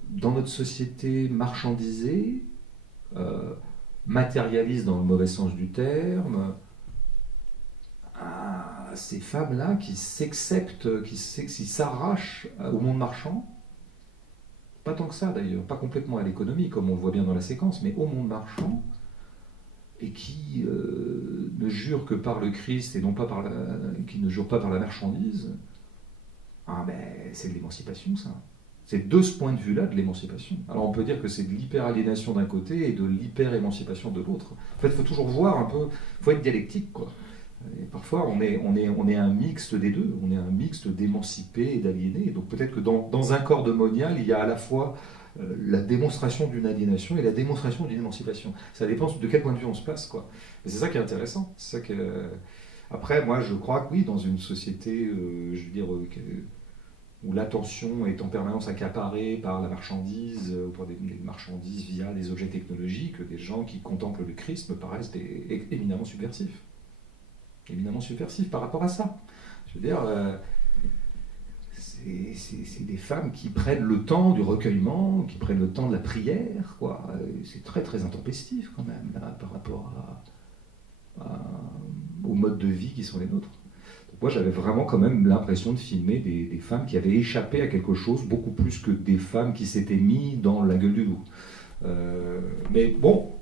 dans notre société marchandisée, matérialiste dans le mauvais sens du terme, ces femmes-là qui s'acceptent, qui s'arrachent au monde marchand, pas tant que ça d'ailleurs, pas complètement à l'économie comme on le voit bien dans la séquence, mais au monde marchand, et qui ne jurent que par le Christ et non pas qui ne jurent pas par la marchandise, c'est de l'émancipation, ça. C'est de ce point de vue-là de l'émancipation. Alors on peut dire que c'est de l'hyper-aliénation d'un côté et de l'hyper-émancipation de l'autre. En fait, il faut toujours voir un peu, il faut être dialectique, quoi. Et parfois, on est un mixte des deux, on est un mixte d'émancipé et d'aliéné. Donc peut-être que dans un corps de monial, il y a à la fois la démonstration d'une aliénation et la démonstration d'une émancipation. Ça dépend de quel point de vue on se place, quoi. Et c'est ça qui est intéressant. C'est ça Après, moi, je crois que oui, dans une société, je veux dire, où l'attention est en permanence accaparée par la marchandise, par des marchandises via des objets technologiques, des gens qui contemplent le Christ me paraissent éminemment subversifs. Éminemment subversifs par rapport à ça. Je veux dire, c'est des femmes qui prennent le temps du recueillement, qui prennent le temps de la prière, quoi. C'est très très intempestif quand même, là, par rapport aux modes de vie qui sont les nôtres. Donc moi j'avais vraiment quand même l'impression de filmer des femmes qui avaient échappé à quelque chose, beaucoup plus que des femmes qui s'étaient mis dans la gueule du loup. Mais bon,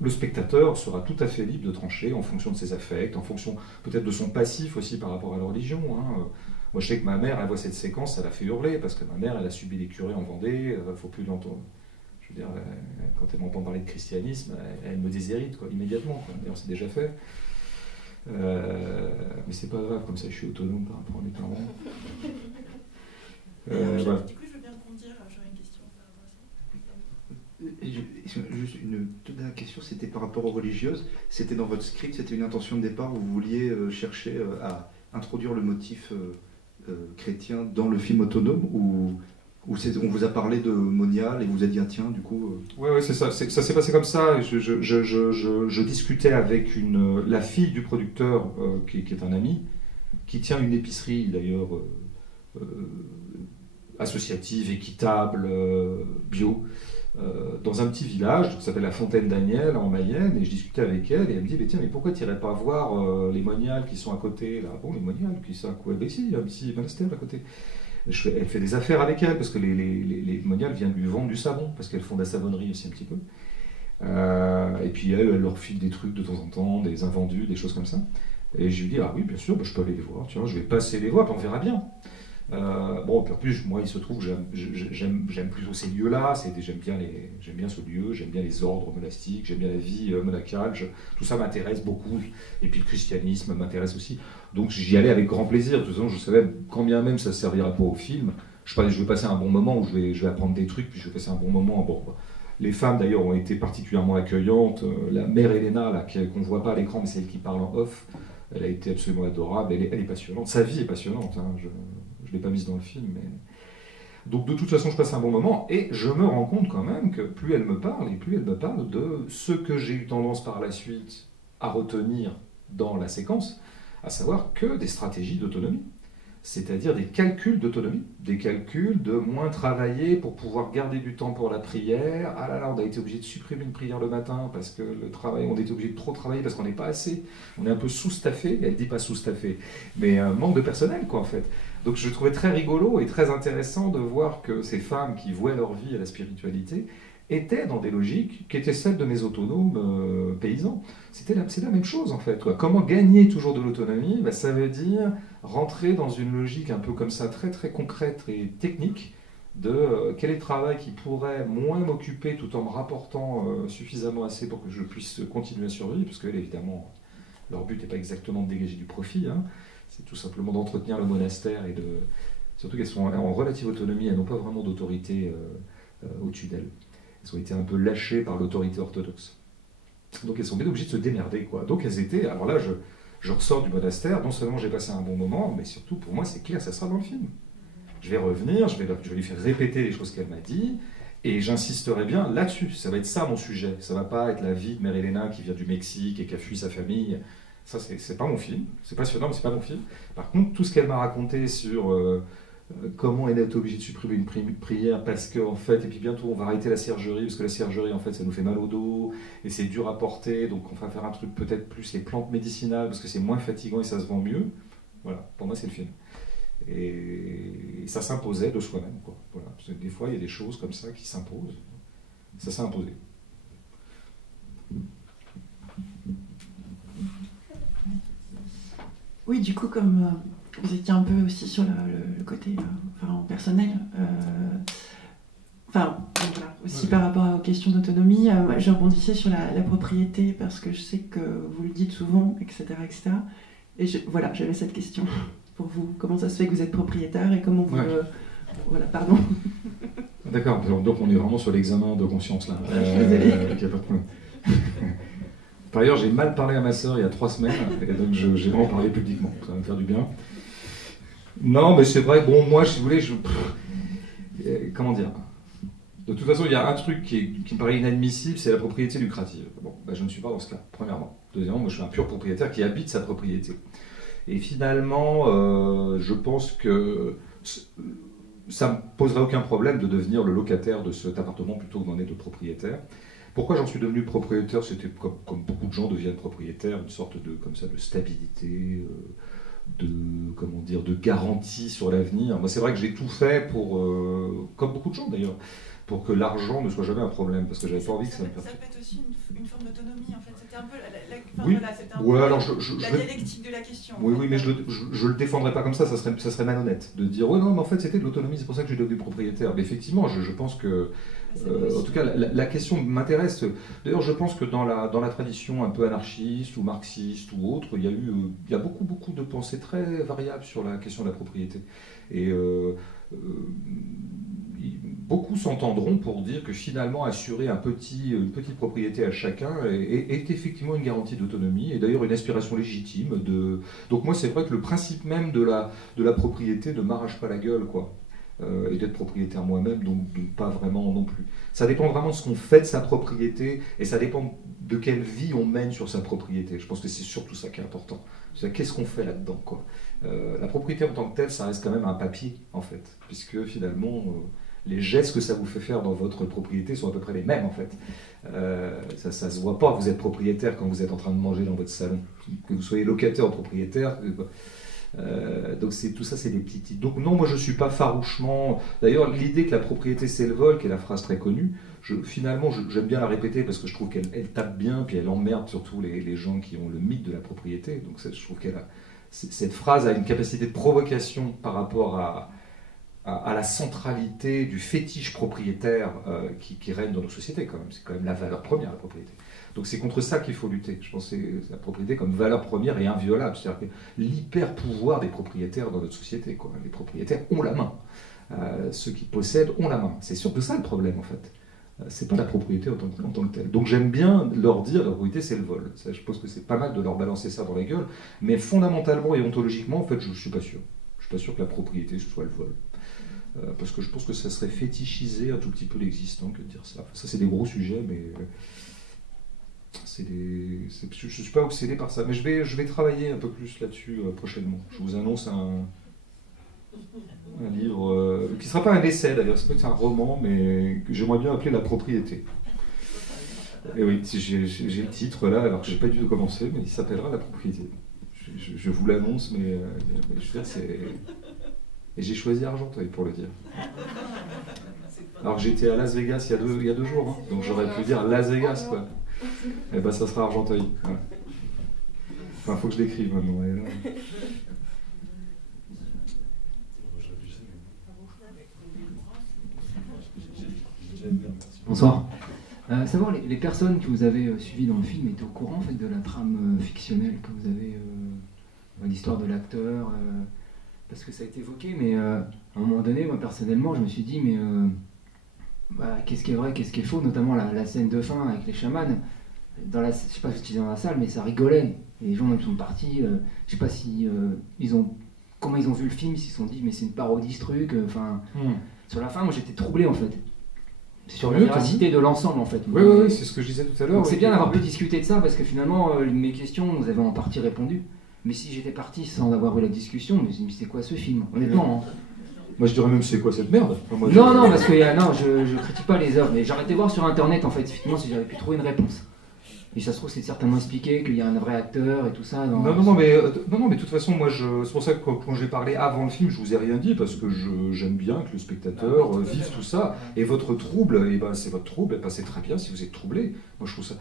le spectateur sera tout à fait libre de trancher en fonction de ses affects, en fonction peut-être de son passif aussi par rapport à la religion, hein. Moi, je sais que ma mère, elle voit cette séquence, ça l'a fait hurler, parce que ma mère, elle a subi des curés en Vendée, il ne faut plus l'entendre. Je veux dire, quand elle m'entend parler de christianisme, elle me déshérite, quoi, immédiatement. D'ailleurs, c'est déjà fait. Mais c'est pas grave, comme ça, je suis autonome par rapport à mes parents. Voilà. Du coup, je veux bien rebondir, j'aurais une question par rapport à ça. Juste une toute dernière question, c'était par rapport aux religieuses. C'était dans votre script, c'était une intention de départ, vous vouliez chercher à introduire le motif chrétien dans le film autonome, ou on vous a parlé de monial et vous a dit tiens du coup Oui, c'est ça, ça s'est passé comme ça. Je discutais avec la fille du producteur qui est un ami, qui tient une épicerie d'ailleurs associative, équitable, bio, dans un petit village qui s'appelle la Fontaine-Daniel en Mayenne, et je discutais avec elle et elle me dit tiens, mais pourquoi tu n'irais pas voir les moniales qui sont à côté là? Bon, les moniales qui sont à côté, ici monastère à côté. Elle fait des affaires avec elle parce que les moniales viennent lui vendre du savon, parce qu'elles font de la savonnerie aussi un petit peu, et puis elle leur file des trucs de temps en temps, des invendus, des choses comme ça, et je lui dis oui bien sûr, je peux aller les voir, tu vois, je vais passer les voir puis on verra bien. Bon, puis en plus, moi, il se trouve que j'aime plutôt ces lieux-là, j'aime bien ce lieu, j'aime bien les ordres monastiques, j'aime bien la vie monacale, tout ça m'intéresse beaucoup, et puis le christianisme m'intéresse aussi, donc j'y allais avec grand plaisir. De toute façon, je savais, quand bien même ça ne servira pas au film, je vais passer un bon moment où je vais apprendre des trucs, puis je vais passer un bon moment. Bon, les femmes d'ailleurs ont été particulièrement accueillantes, la mère Elena, là, qu'on ne voit pas à l'écran, mais c'est elle qui parle en off, elle a été absolument adorable, elle est passionnante, sa vie est passionnante, hein, je ne l'ai pas mise dans le film, mais... Donc de toute façon, je passe un bon moment, et je me rends compte quand même que plus elle me parle, et plus elle me parle de ce que j'ai eu tendance par la suite à retenir dans la séquence, à savoir que des stratégies d'autonomie. c'est-à-dire des calculs d'autonomie, des calculs de moins travailler pour pouvoir garder du temps pour la prière. Ah là là, on a été obligé de supprimer une prière le matin parce que le travail, on a été obligé de trop travailler parce qu'on n'est pas assez, on est un peu sous-staffé, elle ne dit pas sous-staffé, mais un manque de personnel quoi en fait. Donc je trouvais très rigolo et très intéressant de voir que ces femmes qui vouaient leur vie à la spiritualité étaient dans des logiques qui étaient celles de mes autonomes paysans. C'est la même chose en fait, quoi. Comment gagner toujours de l'autonomie? Ça veut dire rentrer dans une logique un peu comme ça, très très concrète et technique, de quel est le travail qui pourrait moins m'occuper tout en me rapportant suffisamment assez pour que je puisse continuer à survivre, parce que évidemment, leur but n'est pas exactement de dégager du profit, hein. C'est tout simplement d'entretenir le monastère et surtout qu'elles sont en relative autonomie, elles n'ont pas vraiment d'autorité au-dessus d'elles. Elles ont été un peu lâchées par l'autorité orthodoxe. Donc elles sont bien obligées de se démerder, quoi. Donc elles étaient... Alors là, je ressors du monastère, non seulement j'ai passé un bon moment, mais surtout pour moi c'est clair, ça sera dans le film. Je vais revenir, je vais lui faire répéter les choses qu'elle m'a dit, et j'insisterai bien là-dessus. Ça va être ça mon sujet. Ça va pas être la vie de Mère Elena qui vient du Mexique et qui a fui sa famille. Ça, c'est pas mon film. C'est passionnant, mais c'est pas mon film. Par contre, tout ce qu'elle m'a raconté sur... comment elle est obligée de supprimer une prière parce qu'en fait, et puis bientôt on va arrêter la ciergerie, parce que la ciergerie en fait ça nous fait mal au dos, et c'est dur à porter, donc on va faire un truc peut-être plus les plantes médicinales, parce que c'est moins fatigant et ça se vend mieux. Voilà, pour moi c'est le film. Et ça s'imposait de soi-même, quoi. Voilà. Parce que des fois il y a des choses comme ça qui s'imposent. Ça s'est imposé. Oui, du coup, comme vous étiez un peu aussi sur le côté personnel, voilà, aussi par rapport aux questions d'autonomie, je rebondissais sur la propriété parce que je sais que vous le dites souvent, etc. etc. Et voilà, j'avais cette question pour vous. Comment ça se fait que vous êtes propriétaire et comment vous... voilà, pardon. D'accord, donc on est vraiment sur l'examen de conscience là. Il n'y a pas de problème. Par ailleurs, j'ai mal parlé à ma sœur il y a 3 semaines, et donc j'ai vraiment parlé publiquement, ça va me faire du bien. Non, mais c'est vrai, bon, moi, si vous voulez, comment dire? De toute façon, il y a un truc qui me paraît inadmissible, c'est la propriété lucrative. Bon, je ne suis pas dans ce cas, premièrement. Deuxièmement, moi, je suis un pur propriétaire qui habite sa propriété. Et finalement, je pense que ça ne me poserait aucun problème de devenir le locataire de cet appartement plutôt que d'en être le propriétaire. Pourquoi j'en suis devenu propriétaire? C'était comme beaucoup de gens deviennent propriétaires, une sorte de, comme ça, de stabilité, de garantie sur l'avenir. Moi, c'est vrai que j'ai tout fait pour, comme beaucoup de gens d'ailleurs, pour que l'argent ne soit jamais un problème, parce que j'avais pas envie que ça me perturbe. Ça peut être aussi une forme d'autonomie, en fait. C'était un peu la dialectique de la question. Oui, mais je le défendrais pas comme ça serait malhonnête de dire ouais non, mais en fait c'était de l'autonomie, c'est pour ça que je suis devenu propriétaire. Mais effectivement, je pense que en tout cas, la question m'intéresse. D'ailleurs, je pense que dans la tradition un peu anarchiste ou marxiste ou autre, il y a beaucoup de pensées très variables sur la question de la propriété. Et beaucoup s'entendront pour dire que finalement, assurer une petite propriété à chacun est effectivement une garantie d'autonomie et d'ailleurs une aspiration légitime. Donc moi, c'est vrai que le principe même de la propriété ne m'arrache pas la gueule, quoi. Et d'être propriétaire moi-même, donc pas vraiment non plus. Ça dépend vraiment de ce qu'on fait de sa propriété, et ça dépend de quelle vie on mène sur sa propriété. Je pense que c'est surtout ça qui est important. C'est qu'est-ce qu'on fait là-dedans, quoi. La propriété en tant que telle, ça reste quand même un papier, en fait, puisque finalement, les gestes que ça vous fait faire dans votre propriété sont à peu près les mêmes, en fait. Ça se voit pas, vous êtes propriétaire quand vous êtes en train de manger dans votre salon. Que vous soyez locataire ou propriétaire... donc tout ça c'est des petits titres. Donc non, moi je suis pas farouchement. D'ailleurs, l'idée que la propriété c'est le vol, qui est la phrase très connue, finalement j'aime bien la répéter parce que je trouve qu'elle tape bien, puis elle emmerde surtout les gens qui ont le mythe de la propriété. Donc je trouve cette phrase a une capacité de provocation par rapport à la centralité du fétiche propriétaire qui règne dans nos sociétés quand même. C'est quand même la valeur première, la propriété. Donc c'est contre ça qu'il faut lutter. Je pense que c'est la propriété comme valeur première et inviolable. C'est-à-dire que l'hyper-pouvoir des propriétaires dans notre société, quoi. Les propriétaires ont la main. Ceux qui possèdent ont la main. C'est surtout ça le problème, en fait. C'est pas la propriété en tant que telle. Donc j'aime bien leur dire la propriété c'est le vol. Ça, je pense que c'est pas mal de leur balancer ça dans la gueule. Mais fondamentalement et ontologiquement, en fait, je suis pas sûr. Je suis pas sûr que la propriété ce soit le vol. Parce que je pense que ça serait fétichiser un tout petit peu l'existant que de dire ça. Ça c'est des gros sujets, mais... je ne suis pas obsédé par ça, mais je vais travailler un peu plus là-dessus prochainement. Je vous annonce Un livre qui ne sera pas un essai d'ailleurs, c'est peut-être un roman, mais que j'aimerais bien appeler La propriété. Et oui, j'ai le titre là, alors que je n'ai pas du tout commencé, mais il s'appellera La propriété. Je vous l'annonce, mais je veux dire, c'est... Et j'ai choisi Argenteuil pour le dire. Alors que j'étais à Las Vegas il y a deux jours, hein, donc j'aurais pu dire Las Vegas, quoi. Et ben ça sera Argenteuil. Voilà. Enfin, faut que je l'écrive maintenant. Bonsoir. Savoir, les personnes que vous avez suivies dans le film étaient au courant en fait, de la trame fictionnelle que vous avez, l'histoire de l'acteur, parce que ça a été évoqué, mais à un moment donné, moi personnellement, je me suis dit, mais qu'est-ce qui est vrai, qu'est-ce qui est faux, notamment la scène de fin avec les chamans. Je ne sais pas si c'était dans la salle, mais ça rigolait. Et les gens ils sont partis, je ne sais pas si comment ils ont vu le film, s'ils se sont dit, mais c'est une parodie ce truc. Sur la fin, moi j'étais troublé en fait. Sur la véracité de l'ensemble en fait. Oui, c'est ce que je disais tout à l'heure. Donc c'est bien d'avoir pu discuter de ça parce que finalement mes questions nous avaient en partie répondu. Mais si j'étais parti sans avoir eu la discussion, mais c'est quoi ce film, honnêtement. Hein. Moi je dirais même c'est quoi cette merde. Enfin, moi, non, parce que je critique pas les œuvres, mais j'arrêtais de voir sur internet en fait, effectivement si j'avais pu trouver une réponse. Et ça se trouve c'est certainement expliqué qu'il y a un vrai acteur et tout ça. Non, mais de toute façon moi c'est pour ça que quand j'ai parlé avant le film je vous ai rien dit parce que j'aime bien que le spectateur vive tout ça et votre trouble, et ben c'est votre trouble, et ben c'est très bien si vous êtes troublé. Moi je trouve ça.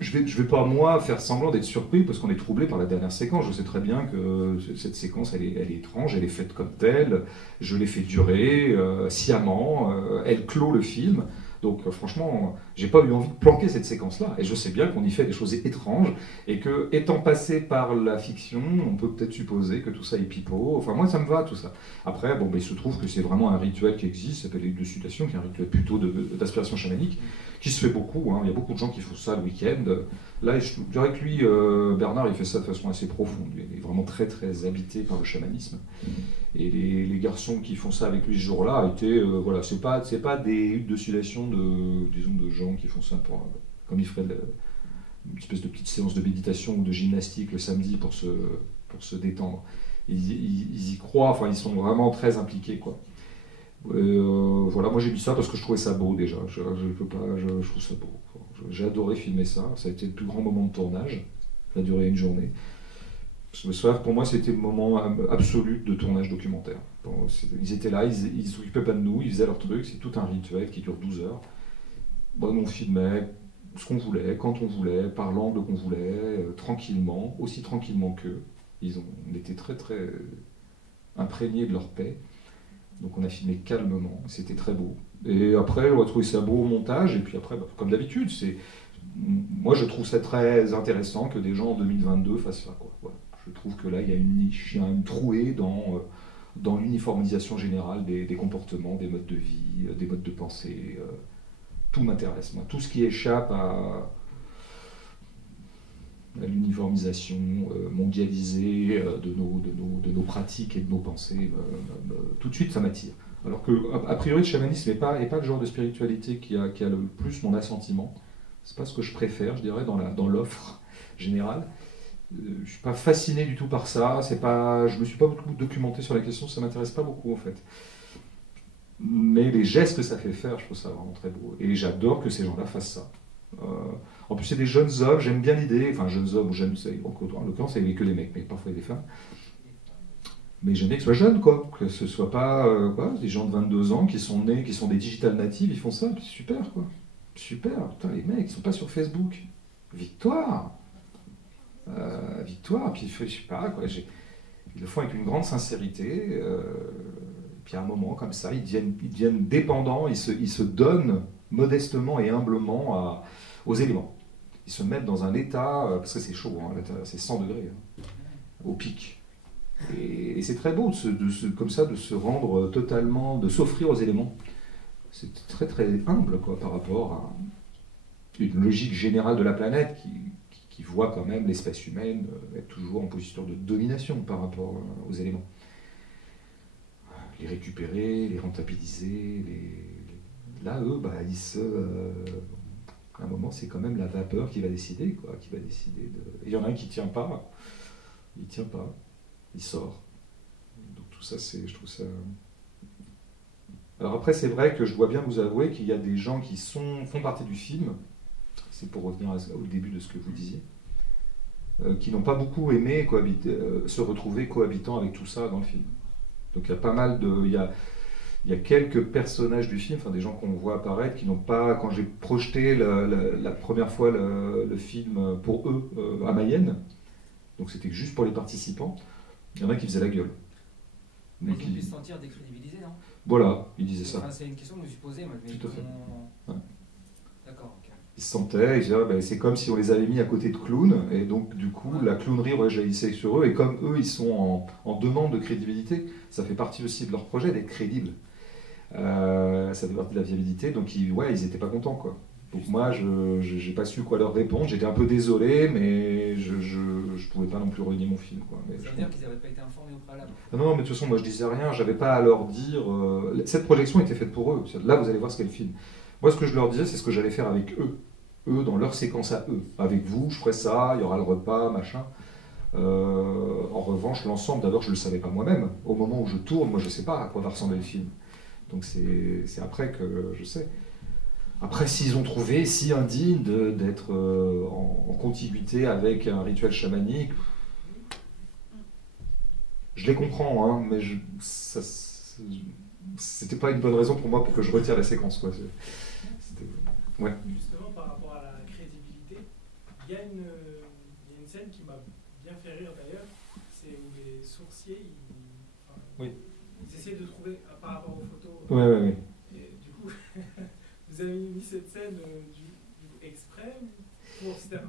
Je vais pas moi faire semblant d'être surpris parce qu'on est troublé par la dernière séquence. Je sais très bien que cette séquence elle est étrange, elle est faite comme telle, je l'ai fait durer sciemment, elle clôt le film. Donc franchement, j'ai pas eu envie de planquer cette séquence-là. Et je sais bien qu'on y fait des choses étranges et que, étant passé par la fiction, on peut peut-être supposer que tout ça est pipeau. Enfin, moi, ça me va, tout ça. Après, il se trouve que c'est vraiment un rituel qui existe, ça s'appelle l'élucidation, qui est un rituel plutôt d'aspiration chamanique, qui se fait beaucoup. Hein. Il y a beaucoup de gens qui font ça le week-end. Là, je dirais que lui, Bernard, il fait ça de façon assez profonde. Il est vraiment très, très habité par le chamanisme. Et les garçons qui font ça avec lui ce jour-là étaient, c'est pas des huttes de sudation de gens qui font ça comme ils feraient une espèce de petite séance de méditation ou de gymnastique le samedi pour se détendre. Ils y croient, enfin ils sont vraiment très impliqués, quoi. Moi j'ai mis ça parce que je trouvais ça beau déjà. Je trouve ça beau. J'ai adoré filmer ça. Ça a été le plus grand moment de tournage. Ça a duré une journée. Ce soir, pour moi, c'était le moment absolu de tournage documentaire. Ils étaient là, ils s'occupaient pas de nous, ils faisaient leur truc, c'est tout un rituel qui dure 12 heures. On filmait ce qu'on voulait, quand on voulait, par l'angle qu'on voulait, tranquillement, aussi tranquillement qu'eux. On était très très imprégnés de leur paix. Donc on a filmé calmement, c'était très beau. Et après, on a trouvé ça beau au montage, et puis après, comme d'habitude, moi je trouve ça très intéressant que des gens en 2022 fassent ça, quoi. Voilà. Je trouve que là, il y a une niche, il y a une trouée dans l'uniformisation générale des comportements, des modes de vie, des modes de pensée. Tout m'intéresse, moi. Tout ce qui échappe à l'uniformisation mondialisée de nos pratiques et de nos pensées, tout de suite, ça m'attire. Alors que, a priori, le chamanisme n'est pas le genre de spiritualité qui a le plus mon assentiment. C'est pas ce que je préfère, je dirais, dans l'offre générale. Je ne suis pas fasciné du tout par ça, je ne me suis pas beaucoup documenté sur la question, ça ne m'intéresse pas beaucoup en fait. Mais les gestes que ça fait faire, je trouve ça vraiment très beau. Et j'adore que ces gens-là fassent ça. En plus, c'est des jeunes hommes, j'aime bien l'idée, enfin jeunes hommes ou jeunes, en l'occurrence, il n'y avait que des mecs, mais parfois des femmes. Mais j'aime bien qu'ils soient jeunes, quoi. Que ce ne soit pas des gens de 22 ans qui sont nés, qui sont des digital natives, ils font ça, c'est super, quoi. Super, putain, les mecs, ils ne sont pas sur Facebook. Victoire! Victoire, puis je sais pas, quoi, ils le font avec une grande sincérité, puis à un moment comme ça, ils deviennent dépendants, ils se donnent modestement et humblement aux éléments. Ils se mettent dans un état, parce que c'est chaud, hein, c'est 100 degrés, hein, au pic. Et c'est très beau comme ça de se rendre totalement, de s'offrir aux éléments. C'est très très humble, quoi, par rapport à une logique générale de la planète qui voit quand même l'espèce humaine être toujours en position de domination par rapport aux éléments. Les récupérer, les rentabiliser, là, eux, à un moment, c'est quand même la vapeur qui va décider, quoi, qui va décider de... Et il y en a un qui ne tient pas, il sort. Donc tout ça, je trouve ça... Alors après, c'est vrai que je dois bien vous avouer qu'il y a des gens qui font partie du film, c'est pour revenir au début de ce que vous disiez, qui n'ont pas beaucoup aimé se retrouver cohabitant avec tout ça dans le film. Donc il y a pas mal de... Il y a quelques personnages du film, enfin des gens qu'on voit apparaître, qui n'ont pas... Quand j'ai projeté la première fois le film pour eux à Mayenne, donc c'était juste pour les participants, il y en a qui faisaient la gueule. Mais ils ont pu se sentir décrédibilisés, non? Voilà, ils disaient ça. Enfin, c'est une question que je me suis posée, moi. Tout à fait. Ouais. D'accord, ok. Ils se sentaient, ils disaient, ben, c'est comme si on les avait mis à côté de clowns, et donc du coup la clownerie rejaillissait sur eux, et comme eux ils sont en demande de crédibilité, ça fait partie aussi de leur projet d'être crédibles. Ça fait partie de la viabilité, donc ils n'étaient pas contents, quoi. Donc moi je n'ai pas su quoi leur répondre, j'étais un peu désolé, mais je pouvais pas non plus renier mon film, quoi. Mais ça veut dire qu'ils n'avaient pas été informés au préalable? Non, mais de toute façon moi je disais rien, j'avais pas à leur dire, cette projection était faite pour eux, là vous allez voir ce qu'est le film. Moi, ce que je leur disais, c'est ce que j'allais faire avec eux. Eux, dans leur séquence à eux. Avec vous, je ferai ça, il y aura le repas, machin. En revanche, l'ensemble, d'abord, je ne le savais pas moi-même. Au moment où je tourne, moi, je ne sais pas à quoi va ressembler le film. Donc, c'est après que je sais. Après, s'ils ont trouvé si indigne d'être en contiguïté avec un rituel chamanique, je les comprends, hein, mais c'était pas une bonne raison pour moi pour que je retire la séquence, quoi. Ouais. Justement, par rapport à la crédibilité, il y a une scène qui m'a bien fait rire d'ailleurs, c'est où les sourciers, ils essaient de trouver, par rapport aux photos. Ouais. Et du coup, vous avez mis cette scène exprès pour c'était de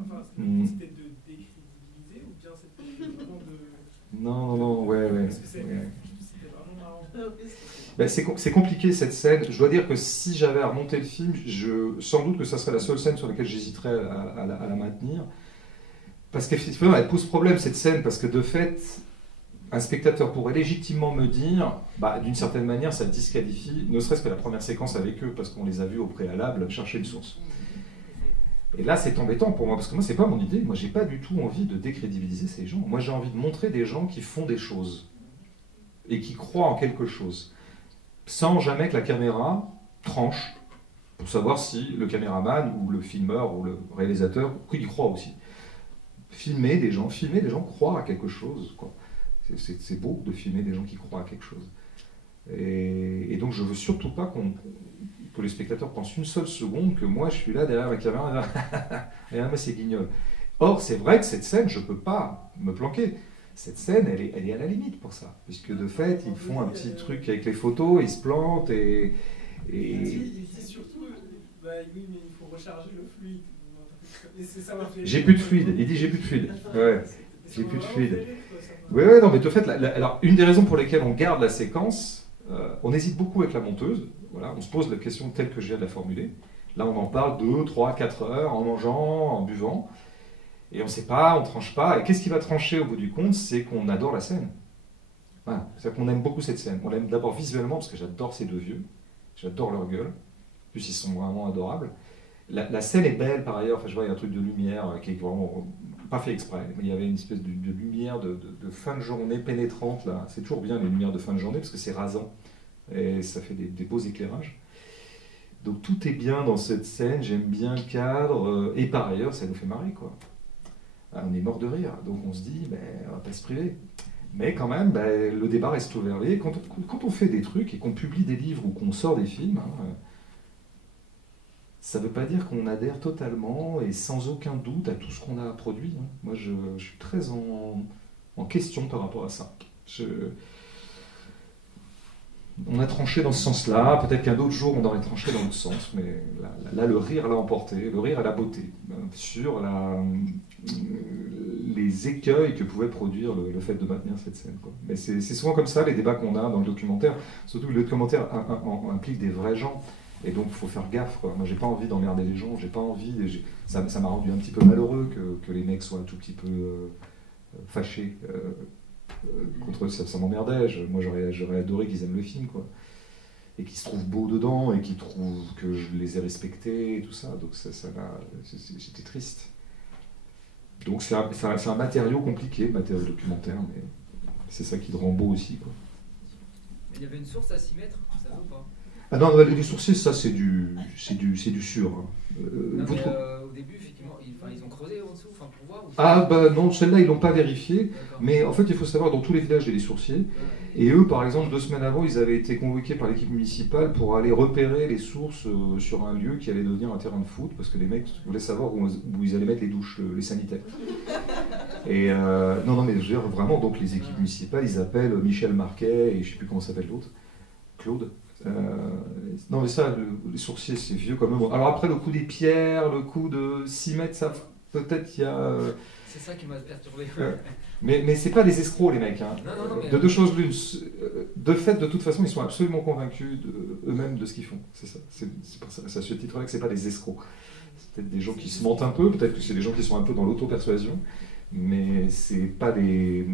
décrédibiliser ou bien c'était vraiment de... Non, ouais. Parce que c'était vraiment marrant. Ben, c'est compliqué cette scène. Je dois dire que si j'avais à remonter le film, sans doute que ça serait la seule scène sur laquelle j'hésiterais à la maintenir. Parce qu'effectivement, elle pose problème cette scène, parce que de fait, un spectateur pourrait légitimement me dire, d'une certaine manière, ça disqualifie, ne serait-ce que la première séquence avec eux, parce qu'on les a vus au préalable chercher une source. Et là, c'est embêtant pour moi, parce que moi, c'est pas mon idée. Moi, j'ai pas du tout envie de décrédibiliser ces gens. Moi, j'ai envie de montrer des gens qui font des choses et qui croient en quelque chose, sans jamais que la caméra tranche pour savoir si le caméraman ou le filmeur ou le réalisateur y croit aussi. Filmer des gens croient à quelque chose, quoi. C'est beau de filmer des gens qui croient à quelque chose. Et donc je veux surtout pas que les spectateurs pensent une seule seconde que moi je suis là derrière ma caméra et moi c'est Guignol. Or c'est vrai que cette scène, je peux pas me planquer. Cette scène, elle est à la limite pour ça, puisque de fait, ils font un petit truc avec les photos, ils se plantent et... Il dit surtout, oui, mais il faut recharger le fluide. J'ai plus de fluide, il dit j'ai plus de fluide. Ouais, j'ai plus de fluide. Oui, non, mais de fait, alors, une des raisons pour lesquelles on garde la séquence, on hésite beaucoup avec la monteuse, voilà, on se pose la question telle que je viens de la formuler. Là, on en parle 2, 3, 4 heures, en mangeant, en buvant. Et on ne sait pas, on ne tranche pas. Et qu'est-ce qui va trancher au bout du compte? C'est qu'on adore la scène. Voilà. C'est-à-dire qu'on aime beaucoup cette scène. On l'aime d'abord visuellement, parce que j'adore ces deux vieux. J'adore leur gueule. En plus, ils sont vraiment adorables. La scène est belle, par ailleurs. Enfin, je vois, il y a un truc de lumière qui est vraiment pas fait exprès. Mais il y avait une espèce de lumière de fin de journée pénétrante, là. C'est toujours bien, les lumières de fin de journée, parce que c'est rasant. Et ça fait des beaux éclairages. Donc tout est bien dans cette scène. J'aime bien le cadre. Et par ailleurs, ça nous fait marrer, quoi. On est mort de rire, donc on se dit, on va pas se priver. Mais quand même, le débat reste ouvert. Et quand on fait des trucs et qu'on publie des livres ou qu'on sort des films, ça ne veut pas dire qu'on adhère totalement et sans aucun doute à tout ce qu'on a produit. Moi, je suis très en question par rapport à ça. On a tranché dans ce sens-là, peut-être qu'un autre jour on aurait tranché dans l'autre sens, mais là le rire l'a emporté, le rire a la beauté, sur les écueils que pouvait produire le fait de maintenir cette scène, quoi. Mais c'est souvent comme ça les débats qu'on a dans le documentaire, surtout que le documentaire implique des vrais gens, et donc il faut faire gaffe, quoi. Moi j'ai pas envie d'emmerder les gens, j'ai pas envie, ça m'a rendu un petit peu malheureux que les mecs soient un tout petit peu fâchés. Contre eux, ça m'emmerdait. Moi, j'aurais adoré qu'ils aiment le film, quoi. Et qu'ils se trouvent beaux dedans, et qu'ils trouvent que je les ai respectés, et tout ça. Donc, j'étais triste. Donc, c'est un matériau compliqué, le matériau documentaire, mais c'est ça qui le rend beau aussi, quoi. Il y avait une source à 6 mètres, ça vaut pas? Ah non, les sourciers, ça c'est du sûr. Hein. Au début, effectivement, ils ont creusé en dessous pour voir. Ah bah non, celle-là ils l'ont pas vérifiée. Mais en fait, il faut savoir, dans tous les villages, il y a des sourciers. Et eux, par exemple, 2 semaines avant, ils avaient été convoqués par l'équipe municipale pour aller repérer les sources sur un lieu qui allait devenir un terrain de foot, parce que les mecs voulaient savoir où ils allaient mettre les douches, les sanitaires. Et non, mais je veux dire, vraiment, donc les équipes municipales, ils appellent Michel Marquet et je sais plus comment s'appelle l'autre, Claude. Non mais ça, les sourciers c'est vieux quand même. Alors après le coup des pierres, le coup de 6 mètres, ça peut-être il y a... C'est ça qui m'a perturbé. Mais c'est pas des escrocs les mecs. Hein. Non, mais... De deux choses l'une. De fait, de toute façon, ils sont absolument convaincus eux-mêmes de ce qu'ils font. C'est ça. C'est pour ça, à ce titre-là que c'est pas des escrocs. C'est peut-être des gens qui se mentent un peu, peut-être que c'est des gens qui sont un peu dans l'auto-persuasion, mais c'est pas des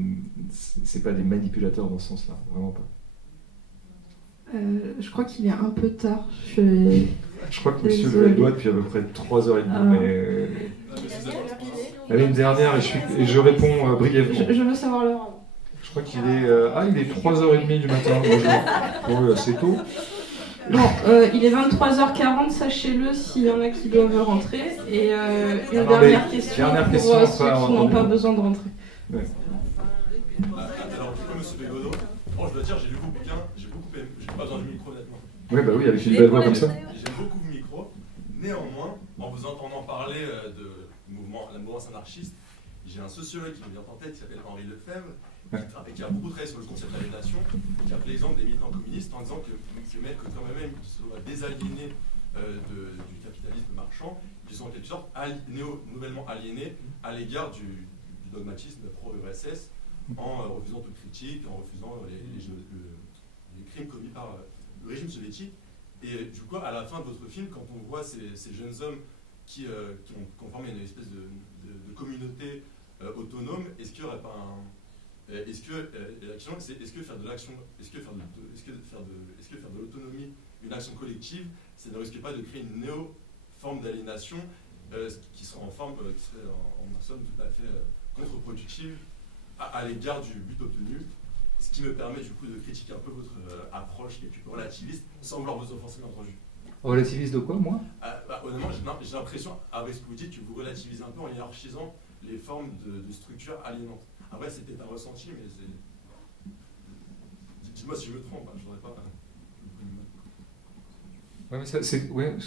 manipulateurs dans ce sens-là, vraiment pas. Je crois qu'il est un peu tard. Je crois que monsieur le doigt depuis à peu près 3h30. Mais... Allez, une dernière et je réponds brièvement. Je veux savoir l'heure. Je crois qu'il est, il est 3h30 du matin. Bon, assez tôt. Bon, il est 23h40, sachez-le s'il y en a qui doivent rentrer. Et une dernière question pour ceux qui n'ont pas besoin de rentrer. Ouais. Alors, comme monsieur Bégodeau, je dois dire, j'ai lu vos bouquins, j'ai beaucoup aimé, j'ai pas besoin du micro honnêtement. Oui, bah oui, avec une belle voix comme ça. J'aime beaucoup le micro. Néanmoins, en vous entendant parler de la mouvance anarchiste, j'ai un sociologue qui me vient en tête qui s'appelle Henri Lefebvre, qui a beaucoup travaillé sur le concept d'aliénation, qui a pris l'exemple des militants communistes en disant que quand même ils se doivent désaliéner du capitalisme marchand, ils sont en quelque sorte nouvellement aliénés à l'égard du dogmatisme pro-URSS en refusant toute critique, en refusant les crimes commis par le régime soviétique. Et du coup, à la fin de votre film, quand on voit ces jeunes hommes qui ont formé une espèce de communauté autonome, est-ce qu'il n'y aurait pas un... Est-ce que faire de l'action, est-ce que faire de l'autonomie une action collective, ça ne risque pas de créer une néo-forme d'aliénation qui serait en somme tout à fait contre-productive à l'égard du but obtenu, ce qui me permet du coup de critiquer un peu votre approche qui est plutôt relativiste, sans vouloir vous offenser bien entendu. Relativiste de quoi, moi honnêtement, j'ai l'impression, avec ce que vous dites, que vous relativisez un peu en hiérarchisant les formes de structures aliénantes. Après, c'est peut-être un ressenti, mais c'est... Dites-moi si je me trompe, je voudrais pas... Ouais, mais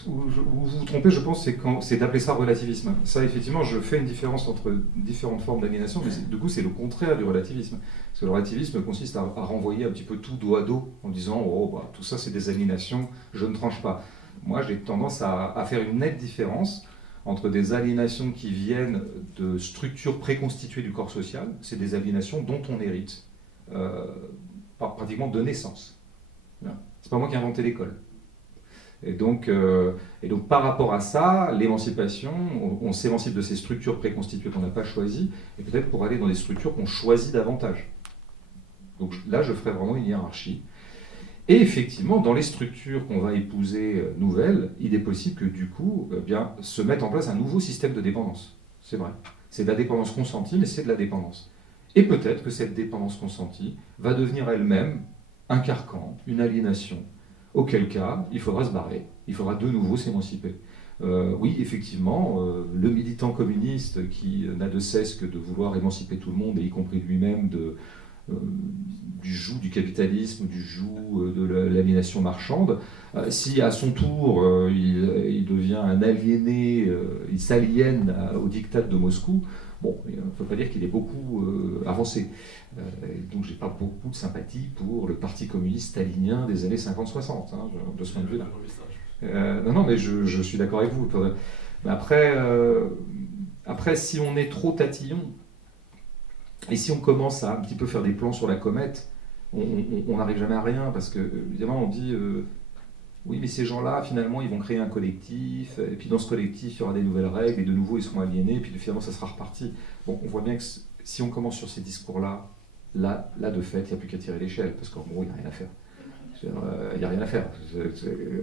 où vous vous trompez, je pense, c'est d'appeler ça relativisme. Ça, effectivement, je fais une différence entre différentes formes d'aliénation, mais du coup, c'est le contraire du relativisme. Parce que le relativisme consiste à renvoyer un petit peu tout dos à dos, en disant « Oh, bah, tout ça, c'est des aliénations, je ne tranche pas ». Moi, j'ai tendance à faire une nette différence entre des aliénations qui viennent de structures préconstituées du corps social, c'est des aliénations dont on hérite, pratiquement de naissance. C'est pas moi qui ai inventé l'école. Et donc, par rapport à ça, l'émancipation, on s'émancipe de ces structures préconstituées qu'on n'a pas choisies, et peut-être pour aller dans des structures qu'on choisit davantage. Donc là, je ferai vraiment une hiérarchie. Et effectivement, dans les structures qu'on va épouser nouvelles, il est possible que du coup, se mette en place un nouveau système de dépendance. C'est vrai. C'est de la dépendance consentie, mais c'est de la dépendance. Et peut-être que cette dépendance consentie va devenir elle-même un carcan, une aliénation, auquel cas, il faudra se barrer, il faudra de nouveau s'émanciper. Oui, effectivement, le militant communiste qui n'a de cesse que de vouloir émanciper tout le monde, et y compris lui-même, du joug du capitalisme, du joug de l'aliénation marchande, si à son tour il devient un aliéné, il s'aliène au diktat de Moscou, bon, il ne faut pas dire qu'il est beaucoup avancé. Donc j'ai pas beaucoup de sympathie pour le parti communiste stalinien des années 50-60, de ce point de vue-là. Non, mais je suis d'accord avec vous. Mais après, si on est trop tatillon, et si on commence à un petit peu faire des plans sur la comète, on n'arrive jamais à rien, parce que, évidemment, on dit oui, mais ces gens-là, finalement, ils vont créer un collectif, et puis dans ce collectif, il y aura des nouvelles règles, et de nouveau, ils seront aliénés, et puis finalement, ça sera reparti. Bon, on voit bien que si on commence sur ces discours-là, là, de fait, il n'y a plus qu'à tirer l'échelle, parce qu'en gros, il n'y a rien à faire. Il n'y a rien à faire.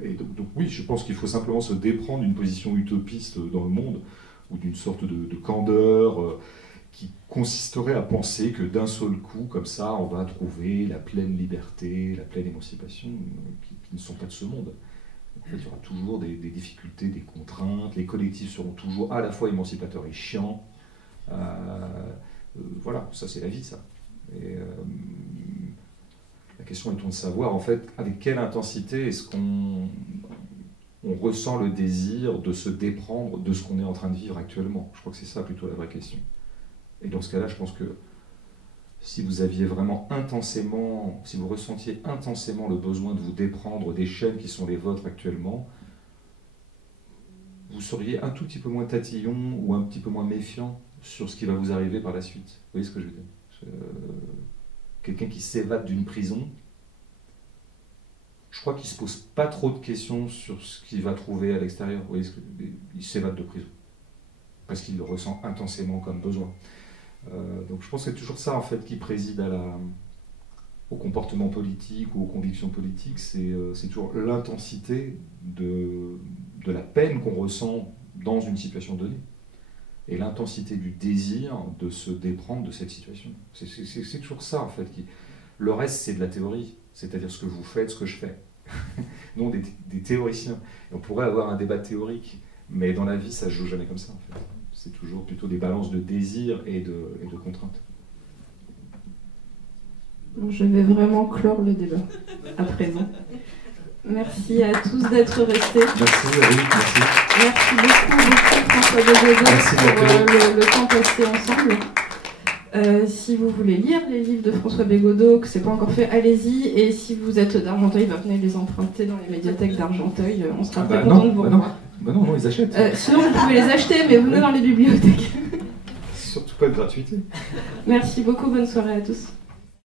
Et donc oui, je pense qu'il faut simplement se déprendre d'une position utopiste dans le monde, ou d'une sorte de candeur qui consisterait à penser que d'un seul coup, comme ça, on va trouver la pleine liberté, la pleine émancipation, qui ne sont pas de ce monde. En fait, il y aura toujours des difficultés, des contraintes, les collectifs seront toujours à la fois émancipateurs et chiants. Voilà, ça c'est la vie, ça. Et, la question étant de savoir, en fait, avec quelle intensité est-ce qu'on ressent le désir de se déprendre de ce qu'on est en train de vivre actuellement. Je crois que c'est ça plutôt la vraie question. Et dans ce cas-là, je pense que si vous aviez vraiment intensément, si vous ressentiez intensément le besoin de vous déprendre des chaînes qui sont les vôtres actuellement, vous seriez un tout petit peu moins tatillon ou un petit peu moins méfiant sur ce qui va vous arriver par la suite. Vous voyez ce que je veux dire? Quelqu'un qui s'évade d'une prison, je crois qu'il ne se pose pas trop de questions sur ce qu'il va trouver à l'extérieur. Vous voyez, il s'évade de prison parce qu'il le ressent intensément comme besoin. Donc je pense que c'est toujours ça en fait qui préside au comportement politique ou aux convictions politiques, c'est toujours l'intensité de la peine qu'on ressent dans une situation donnée et l'intensité du désir de se déprendre de cette situation. C'est toujours ça en fait. Le reste c'est de la théorie, c'est-à-dire ce que vous faites, ce que je fais. Non, des théoriciens. Et on pourrait avoir un débat théorique, mais dans la vie ça ne se joue jamais comme ça en fait. C'est toujours plutôt des balances de désir et de contraintes. Je vais vraiment clore le débat à présent. Merci à tous d'être restés. Merci, oui, merci. Merci beaucoup François Bégodeau pour le temps passé ensemble. Si vous voulez lire les livres de François Bégodeau, que ce n'est pas encore fait, allez-y. Et si vous êtes d'Argenteuil, venez les emprunter dans les médiathèques d'Argenteuil. On sera très contents de vous revoir. Non, ils achètent. Sinon, vous pouvez les acheter, mais venez dans les bibliothèques. Surtout pas de gratuité. Merci beaucoup, bonne soirée à tous.